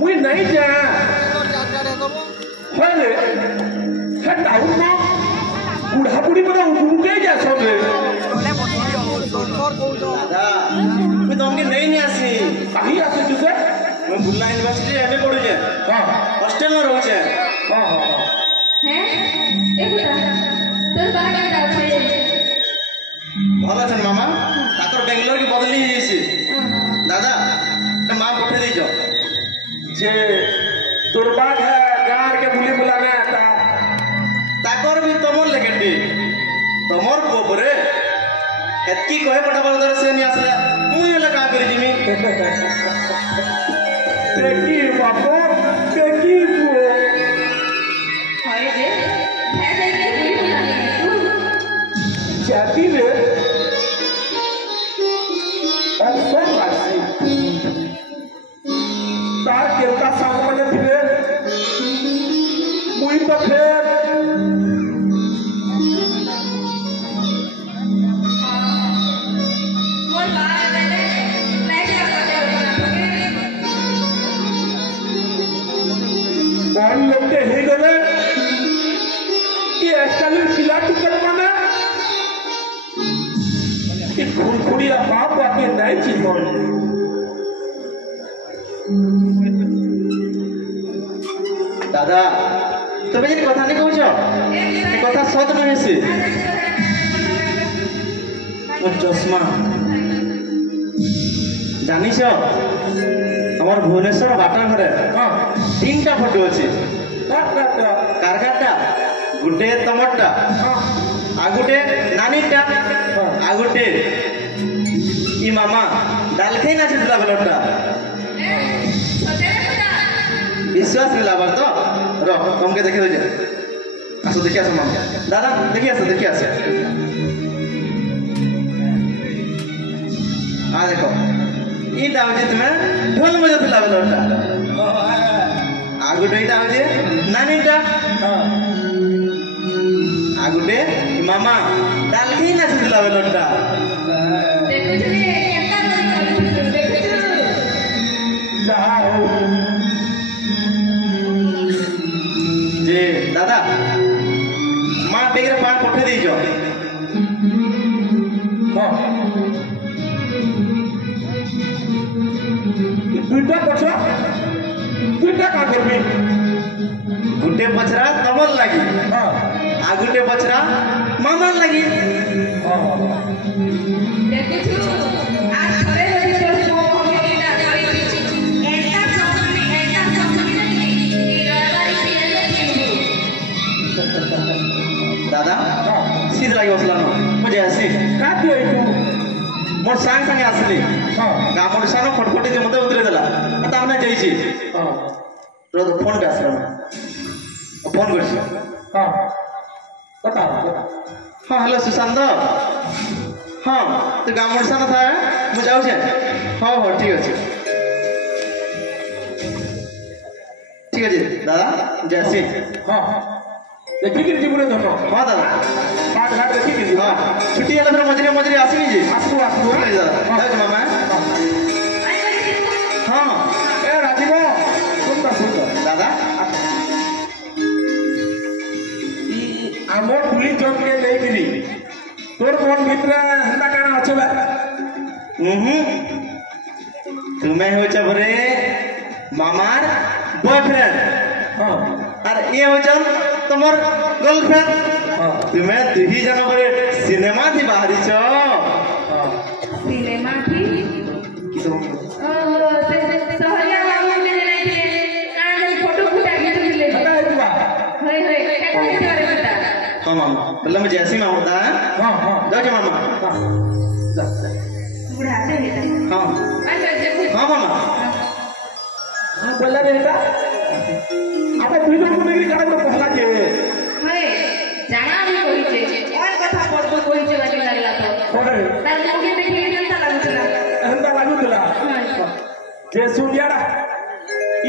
मुई नहीं जा होले हे टाउन में बुढ़ा बुढ़ी मरा उठे जा सब दादा मैं तुमके नहीं आसी कहीं आसे तुसे मैं बुल्ला यूनिवर्सिटी एमए पढु छे हां हॉस्टल में रहू छे हां हां हैं एक तोर बाहर जाऊ छे भल छन मामा ताकर बेंगलोर की बदली ही जैसी दादा ते मां पठे दै जो जे तोर बात है गार के बुली बुलाने आता ताकर भी तमर लेकेटी तमर पोपरे एतकी कहे पठाबर दर से नहीं आसला मुई हला का करी जिमी देखी बापो देखी को हाय जे है जे के बुली बुलाने तू जाती रे अवसर राशि तार केलका सामने फिरे मुई तो फिर मोर बाहर जाने लाइट लगा दे कौन लोग के ही गले कि आजकल पिला टुकड़ माने कि खुड़खुड़िया बाप बाके नहीं चीज दादा তুমি যে কথা नहीं कहूछ ए কথা सत नहीं से मोर चश्मा जानिछ हमर भुवनेश्वर बाटा घरे हां तीनटा फोटो अछि काटा कारकाटा गुटे तमरटा हां आ गुटे नानीटा आ गुटे ई मामा डालखे ना छितला बेलटा विश्वास नहीं लाभ तो रह तुमके देखे दे आसो देखि आसो मामा दादा देखि आसो आ देखो ई दाम जे तुम्हें ढोल मजा दिला बेलटा आ गुटे ई दाम जे नानीटा आ गुटे मामा डालखे ना छितला बेलटा देखु जे केता देखु जाओ जे दादा माँ बेगरे पान पठे दी जो हां दुटा पछा दुटा का करबी गुटे पछरा तमल लगी हां आ गुटे पछरा मामा लगी हां देखु आज घरे होई तोर को होई ना करी एटा समझी नहीं ई रवारी पिए दादा सीध लगी बसला न मजे हसी का दियो तू मोर सांग संगे आसली हां गामर सानो फटफटी जे मते उतरे देला ता हमने जाईची हां रो तो फोन पे आसला फोन करছি हां बता हाँ हेलो सुशांत हाँ तो गामर सानो था मु जाऊ छे हाँ हाँ ठीक अछि ঠিক আছে দাদা যাচ্ছি हाँ हाँ देखिए जीवन देखो हाँ दादा पाठ घाट देखिए हाँ छुट्टी है फिर मजरे मजरे आसमी जी आसू आसू ठीक है दादा जाओ मामा हाँ ए राजीव सुंदर दादा आमर पुलिस जन के नहीं मिली तोर मन मित्र हंदा काना अच्छे बा तुम्हें हो चबरे मामार बॉयफ्रेंड हाँ और ये हो चल तुम्हार गर्लफ्रेंड हाँ तुम्हें दुही जन बरे सिनेमा थी बाहरी छो सिनेमा थी सहरिया बाबू ने नहीं कान फोटो फुटा के ले हटा है तू होय होय काय काय रे बेटा हाँ मामा मतलब मैं जैसी मामा होता है हाँ हाँ जाओ मामा बुढ़ा से बेटा हाँ अच्छा देखो हाँ मामा हाँ बोला रे बेटा आता तुई जो कोने की काना को पहला के होय जाना भी कहिचे और कथा पड़बो कहिचे वाली लागला तो कोने तार मुखे देखि के जनता लागुतला हंदा लागू दिला जे सुनियारा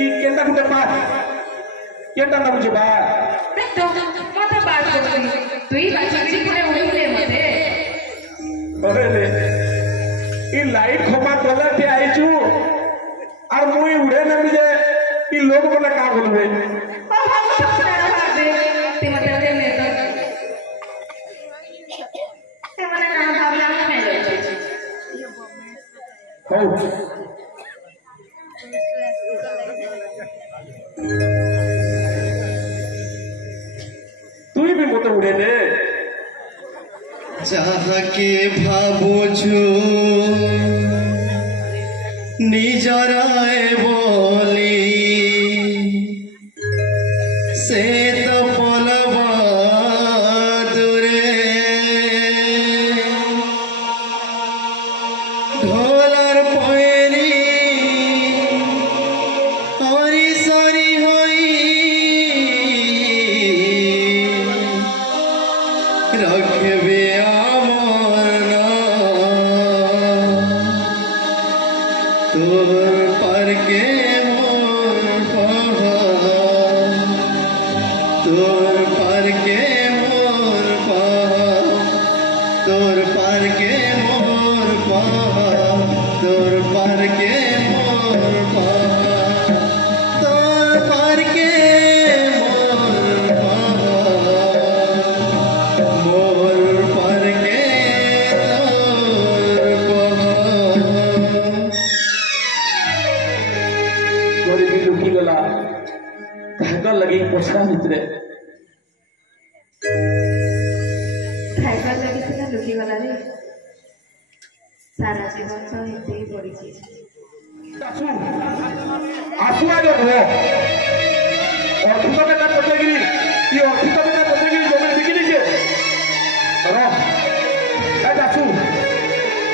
ई केंदा कुटे पास केंदा ना बुझे बा तो मत बात करबी तुई बाची कोने उड़िले मते अरे रे ई लाइट खोपा कलर के आइचू और मुई उड़े ना मुझे ई लोग बोले का बोलबे ओ हम सब सारा भाग दे ते मते दे में तो ते मने ना भावला में ले हो তুই भी মতো উড়ে নে যাহাকে ভাবুছু নিজরায় বলি সে তো পলবা দূরে ঢোলার পয়রি হরি সরি হই রাখবে আমার নাম তোর পারকে মোর পাহাড় তোর পারকে মোর পাহাড় তোর পারকে মোর পাহাড় তোর পারকে মোর পাহাড় তোর পারকে মোর পাহাড় মোর পারকে তোর পাহাড় গরিবী লুকি গলা তাহার লাগি পছরা ভিতরে ଖାଇବା ଲାଗି ସିନା ଲୁକିଗଲା ରେ ସାରା ଜୀବନ ତ ଏମିତି ହିଁ ପଡ଼ିଛି আসু আসু আজ হো অর্থিত বেটা কোথাগিরি ই অর্থিত বেটা কোথাগিরি জমি বিকি দিছে র এই আসু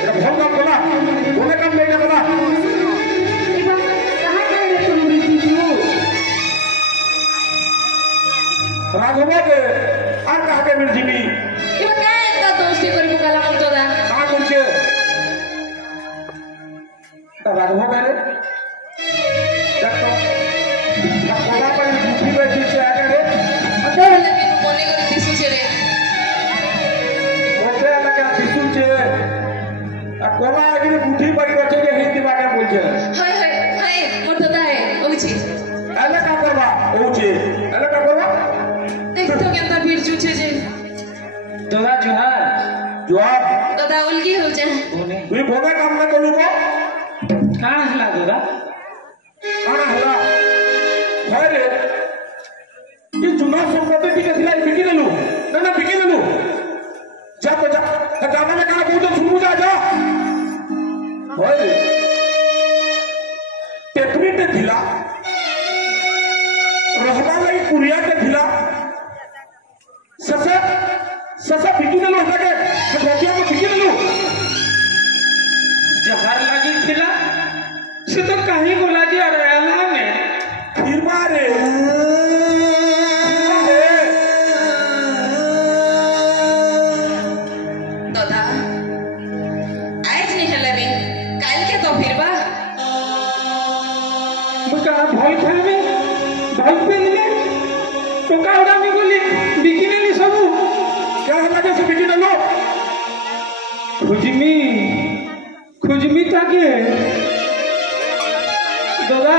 এটা ভাল কাম কলা কোনে কাম নেই কলা ଏବଂ କାହା କାହିଁରେ ତୁମ ବିକିଛୁ রাঘব কে আর কাহাকে মিল জিবি ଏବଂ କାହିଁ ଏନ୍ତା ଦୋଷୀ କରି ପକାଲା ମତେ ଦା কা করছে তা রাঘব কে রে দেখো তা কোলা পাই মুঠি বেচিছে আগে রে ଅଧା ହେଲେ କି ମନେ କରି ଦିଶୁଛେ ରେ মোটে এলাকা দিশুছে আর কোলা আগে মুঠি পাই আছে যে হিন্দি বাকে বলছে ହାଏ ହାଏ ହାଏ ମୋର ଦାଦା ହେ ହଉଛି এলাকা করবা হচ্ছে এলাকা করবা ଦେଖ ତ କେନ୍ତା ଭିଡ଼ୁଛେ ଯେ दादा जोहार জবাব ଦାଦା ଉଲଗି ହଉଛେ তুই ভোগে কাম না করলু কো काण हला दादा কানা হলা হয় রে এই জুনা সম্পত্তি টিকে ছিলা বিকি দেলু না না বিকি দেলু যা তো যা তা মানে কানা কইতো শুনবু যা যা হয় রে টেকনিতে ছিলা রহমান লাগি কুরিয়াতে ছিলা সসা সসা বিকি দেলু এটাকে রকিয়া को বিকি দেলু जहर लगी थिला से तो कहीं को लगी और एला में फिर मारे ଦାଦା ଆଜ ନି ହେଲେ ବି କାଲକେ ତ ଫିରବା मुका भय खावे भल पिंधली टोका उड़ामी बोली बिकी नेली सबू क्या है लगे से बिकी नेलो खुजमी ताके दादा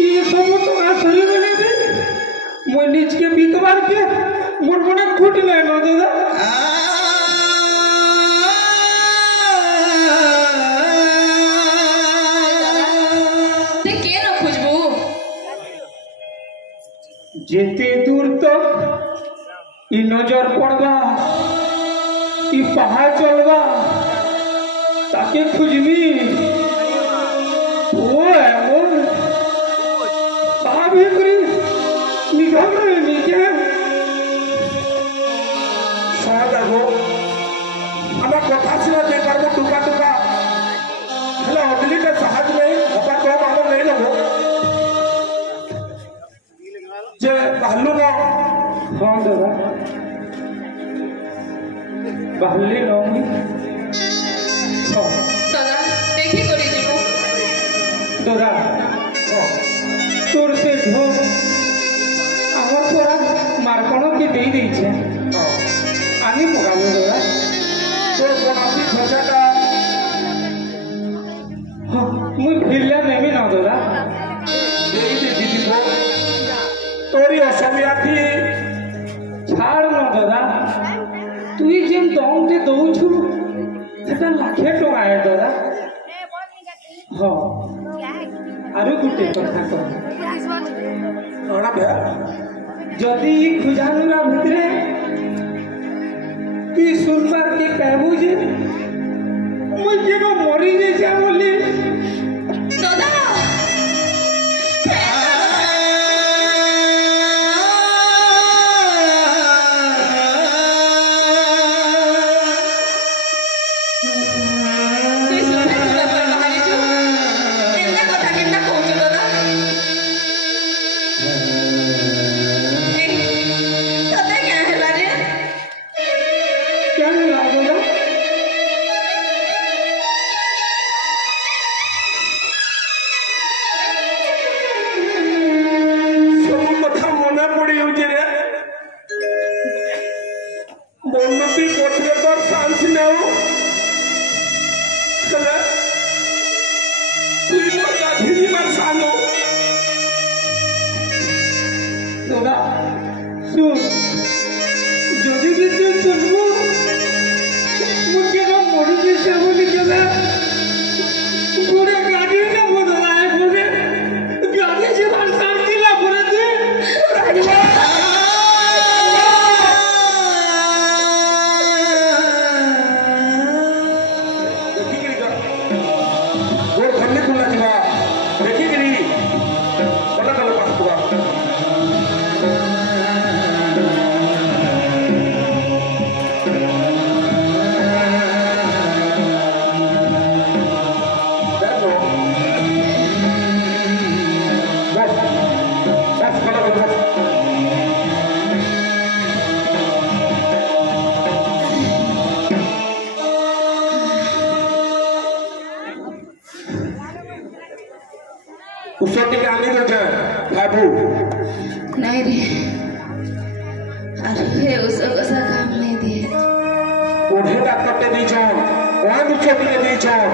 ये सबू तो आसरी गले दे मोर नीच के बिकबार के मोर बने खुट ले न दादा जेते दूर तक इ नजर पड़वा इ पहाड़ चलवा ताके खुजमी वो है मोर भी करी निगम रहे नीचे सादा गो हमें कथा सुना दे कर वो टुका टुका हेलो दिल्ली के सहज में अपन को मालूम नहीं लगो जे भालू ना हाँ दादा bahli nongi दादा देखी करी जीवो दादा तोर से ढो আমার পরা মারকণ কে দেই দিছে আমি পগালো দাদা তোর কোনাটি খোঁজাটা মুই ফিরলে নেমি না দাদা দেই দে দিব তোরি অসমিয়া থি ছাড় না দাদা তুই যেন দমতে দৌছু সেটা লাখে টাকা আয় দাদা হ আরো গোটে কথা কহ ওনা বে যদি খুজানুরা ভিতরে তুই শুনবার কে কহবু যে মুই যেন মরি যাইছে বলি दादा नहीं रे अरे उसको कैसा काम नहीं दिए ओढ़े डॉक्टर के दी जान वहां दूसरे के दी जान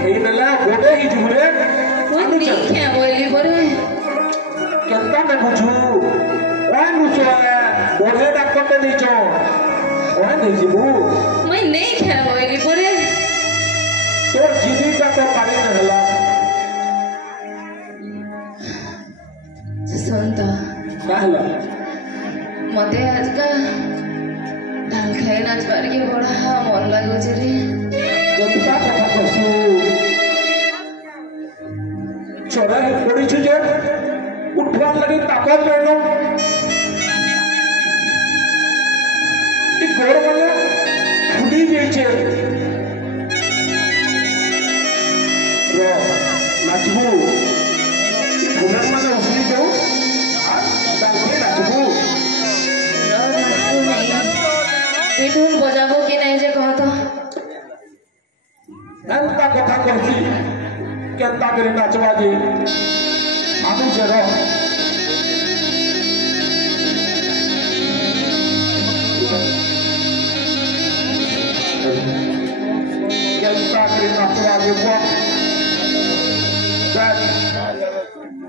यही नला गोदे ही जुरे वो नहीं क्या बोली बोले कितना मैं बुझू वहां दूसरे ओढ़े डॉक्टर के दी जान वहां नहीं जीबू मैं नहीं क्या बोली बोले तो जीवी का तो पानी नहला सुन तो कहला मते आज का ढाल खाए नाच बार के बड़ा मन लागो रे कविता कथा कहसु चोरा हे पड़ी छु जे उठवान लगी ताकत मेनो ई गोर वाला फुटी गई छे रो नाचबू घुमर माने उसनी दो ताके नाचबू तुई ढोल बजाबो कि नहीं जे कह तो एंता कथा कहसी केंता करे नाचवा जे আমি যেন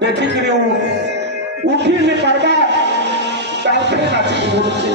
ଦେଖିକିରି ଉଠିଲି ପାରବା ତାପରେ ନାଚିକି ଧରୁଛି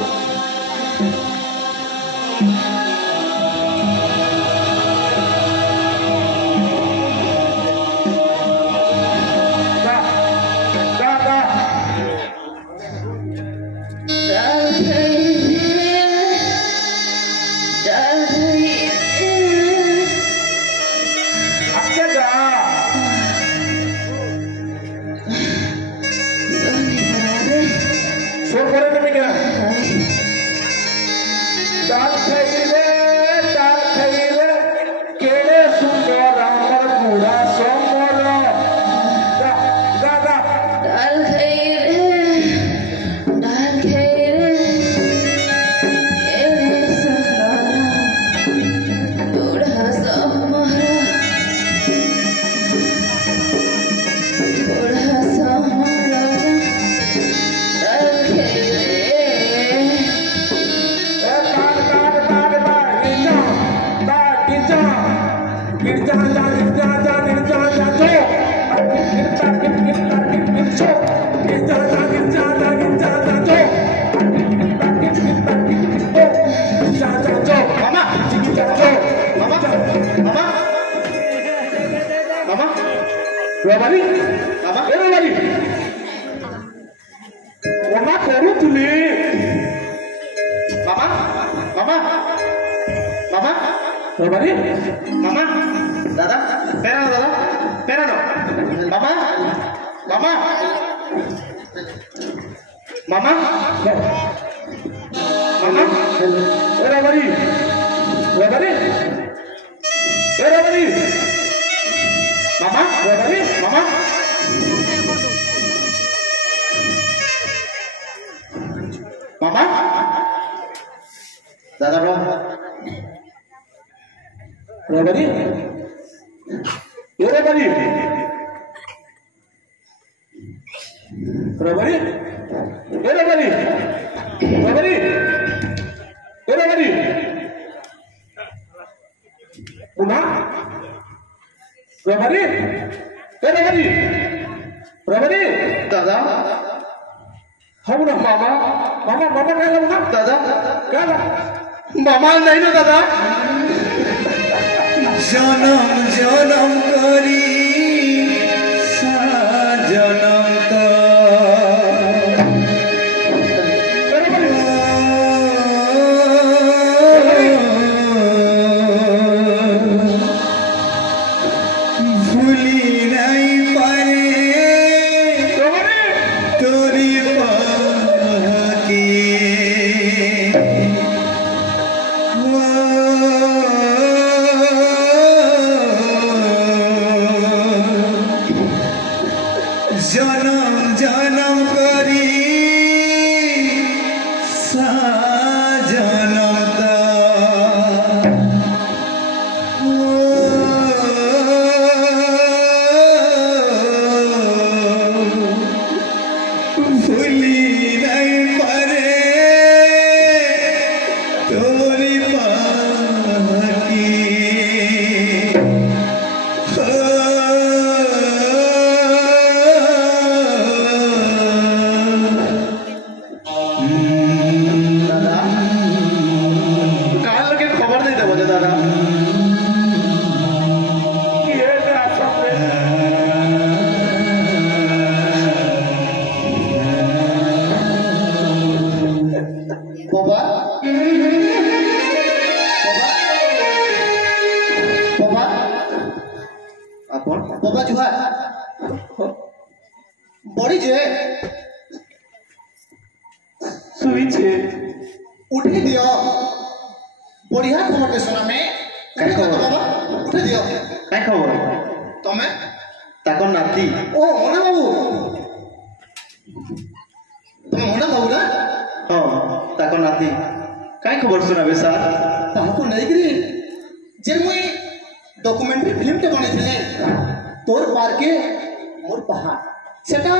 सेटा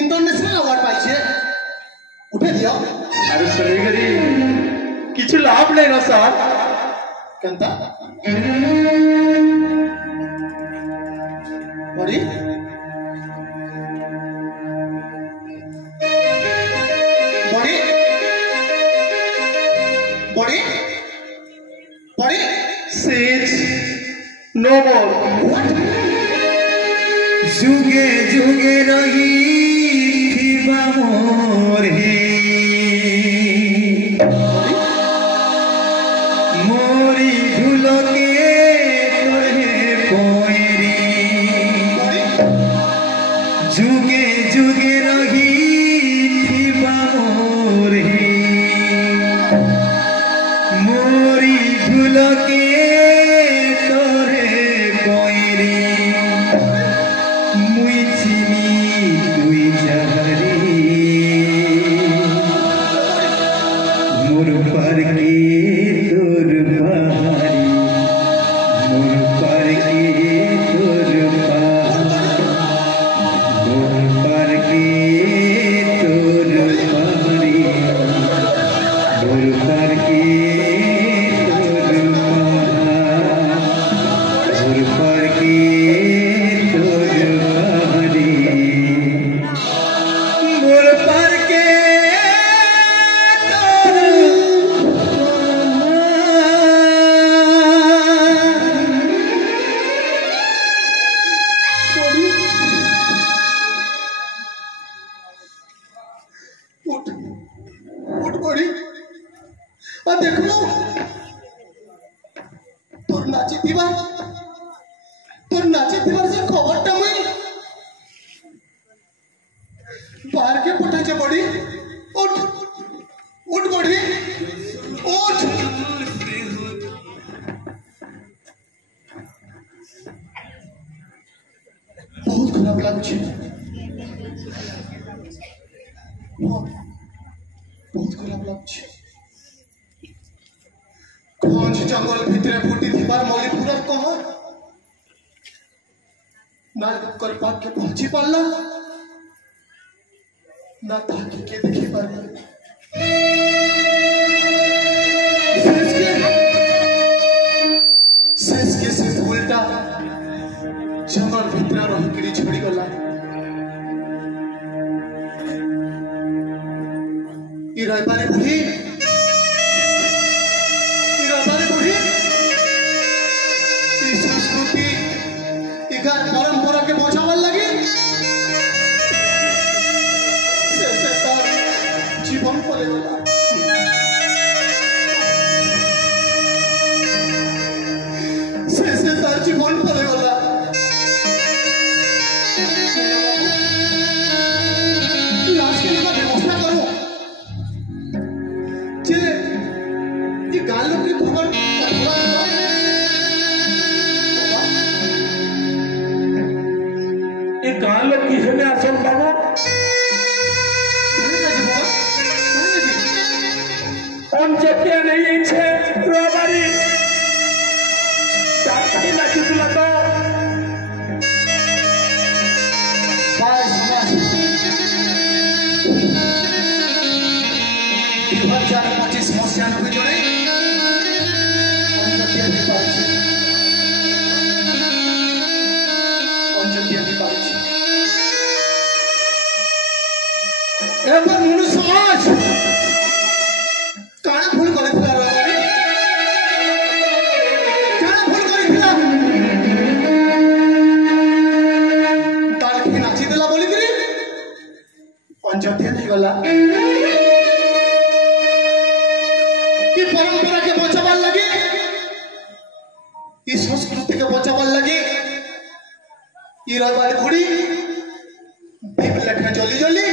इंटरनेशनल अवार्ड पाइछे उठे दियो अरे सुनी करी किछु लाभ नहीं ना सर केनता बड़ी बड़ी बड़ी बड़ी Six no more व्हाट जुगे जुगे रही थिबा मोर हे मोरी ढुलके तोहे कोइरी जुगे जुगे रही थिबा मोर हे मोरी ढुलके तोहे कोइरी मुई चिनी तुई जहरी मोर पर के तोर भारी मोर पर के तोर मोर पर के तोर भारी मोर पर के तोर मोर पर के तोर भारी मोर पर के तोर उठ उठ बड़ी आ देखलो तोर नाची थीबार से खबरटा मुई बाहर के पठाइछे बड़ी उठ उठ बड़ी उठ बहुत खराब लागছে बहुत खराब लागছে घंच जंगल भितरे फुटी थीबार मलिपुर कह ना कर पाक के पहुंची पाला ना ताकि के देखी पारी शेष के से उल्टा जंगल भितरे रही छोड़ी गला ई रईबारी बुढ़ी ई संस्कृति इकार परंपरा के बचावर लगी से तार जीवन पले गला से तार जीवन पले गला लाश के लिए व्यवस्था करो जे ये गाल लोग की खबर ये गाँव लोग की हमें असर बाबू हम जत्या नहीं छे रोबारी चाकरी ना कितला तो बाय समाज 2025 मसीहा भितरे एवं मुनु समाज काना भूल करे थिला रे काना भूल करे थिला ताल के नाची देला बोली करी पंचतिया नहीं गला की परंपरा के बचावार लगे ई संस्कृति के बचावार लगे ई रईबारी बुढ़ी दीप लेखा जली जली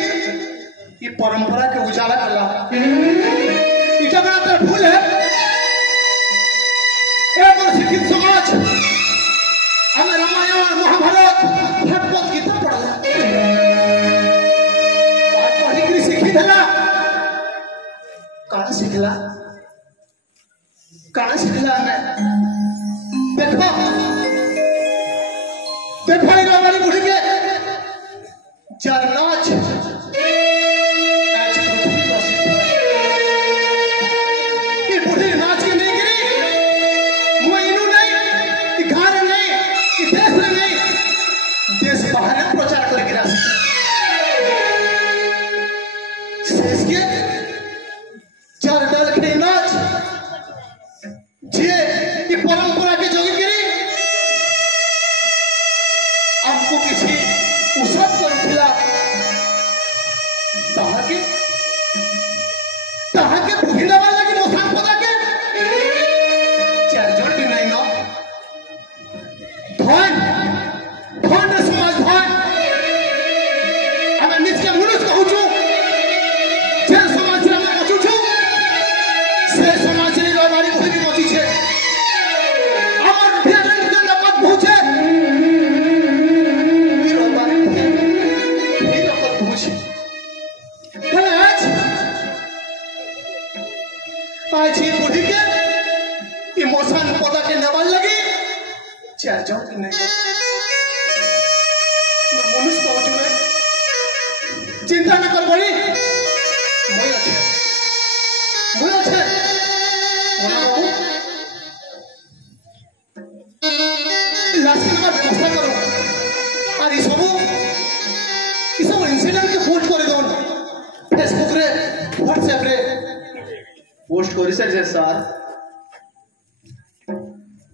ये परंपरा के उजाला कला इटा बड़ा तर भूल है एवं शिक्षित समाज हमें रामायण महाभारत भगवत गीता पढ़ला और पढ़ी कर सीखी थला कहां सीखला हमें देखो देखो ये हमारी बुढ़ी के जार नाच आज पृथ्वी प्रसिद्ध है ये बुढ़ी नाच के नहीं गिरी मुइनु नहीं कि घर नहीं कि देश नहीं देश बाहर प्रचार कर गिरा शेष के जार डाल के नाच जे ये परंपरा के जोगी गिरी आपको किसी उसत करुथिला ताहाके बुढ़ीला वाला की मोसाम पदा के चार जन भी नहीं ना धन समाज धन अगर निज के मनुष्य कहूँ छू जे समाज रे मैं कहूँ छू से समाज रे हमारी कोई भी मची छे আমার ফেরন গন্ধ পথ পৌঁছে বিরোবানি থেকে এই পথ পৌঁছে তাহলে আজ এই বুড়িকে ইমোশন পদাকে নেবার লাগে চার জন নেই মনুষ্য পৌঁছবে চিন্তা না কর বলি মই আছে মনে বাবু लास्ट में व्यवस्था करो और ये सब इंसिडेंट के पोस्ट कर दो फेसबुक रे व्हाट्सएप रे पोस्ट करी सर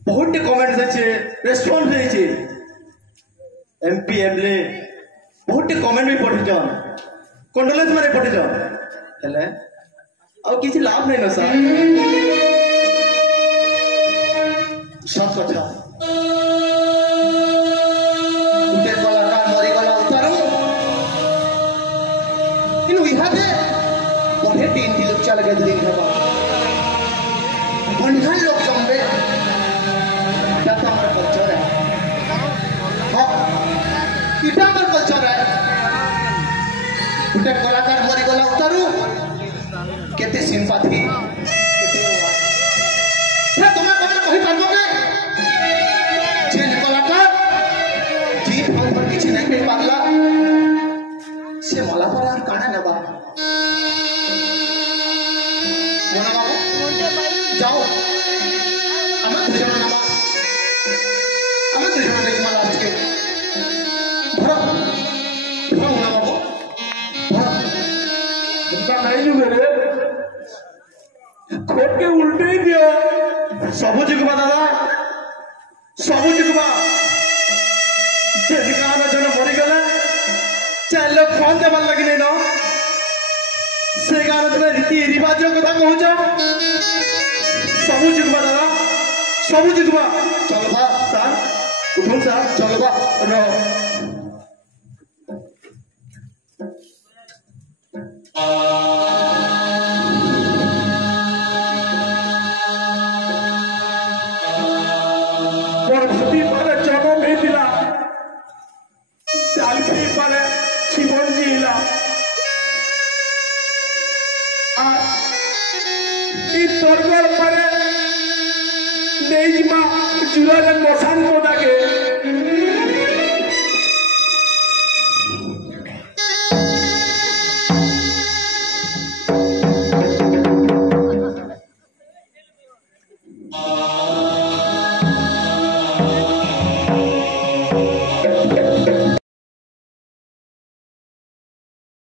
बहुत कमेंट আছে রেসপন্স হয়েছে এমপি এমএলএ बहुत कमेंट भी पठिछन कंडोलेंस मारे पठिछन हेले आ किछि लाभ नै न सर सत कथा उठे कलाकार मरी गला उतारू इन इहादे बढ़े तीन लोग चल गए दिन हवा बंधन लोग जमबे क्या तो हमारा कल्चर है हाँ इटा हमारा कल्चर है उठे कलाकार मरी गला उतारू केते सिंपैथी केते है तुम्हें कथा कहि पारबोगे जेन कलाकार जी फोन पर किसी नहीं कह पागला से मला पर हम काना नबा मोना बाबू जाओ हमें दुजन नबा हमें दुजन नहीं मला आज के भरा मोना बाबू भरा उनका नहीं जुगे खोट के उल्टे ही दिया सब जुगबा दादा सब जुगबा जे गाना जन मरी गला चार लोग फोन देवार लगी नहीं ना से गाना तुम्हें रीति रिवाज कथा कहूच सब जुगबा दादा सब जुगबा चलो बा सर उठो सर चलो बा रहो परभूति पर जन्म हेतिला चालखी पर जीवन जीला आ ई तोरगल पर नेजमा जुराले मसान कोदाके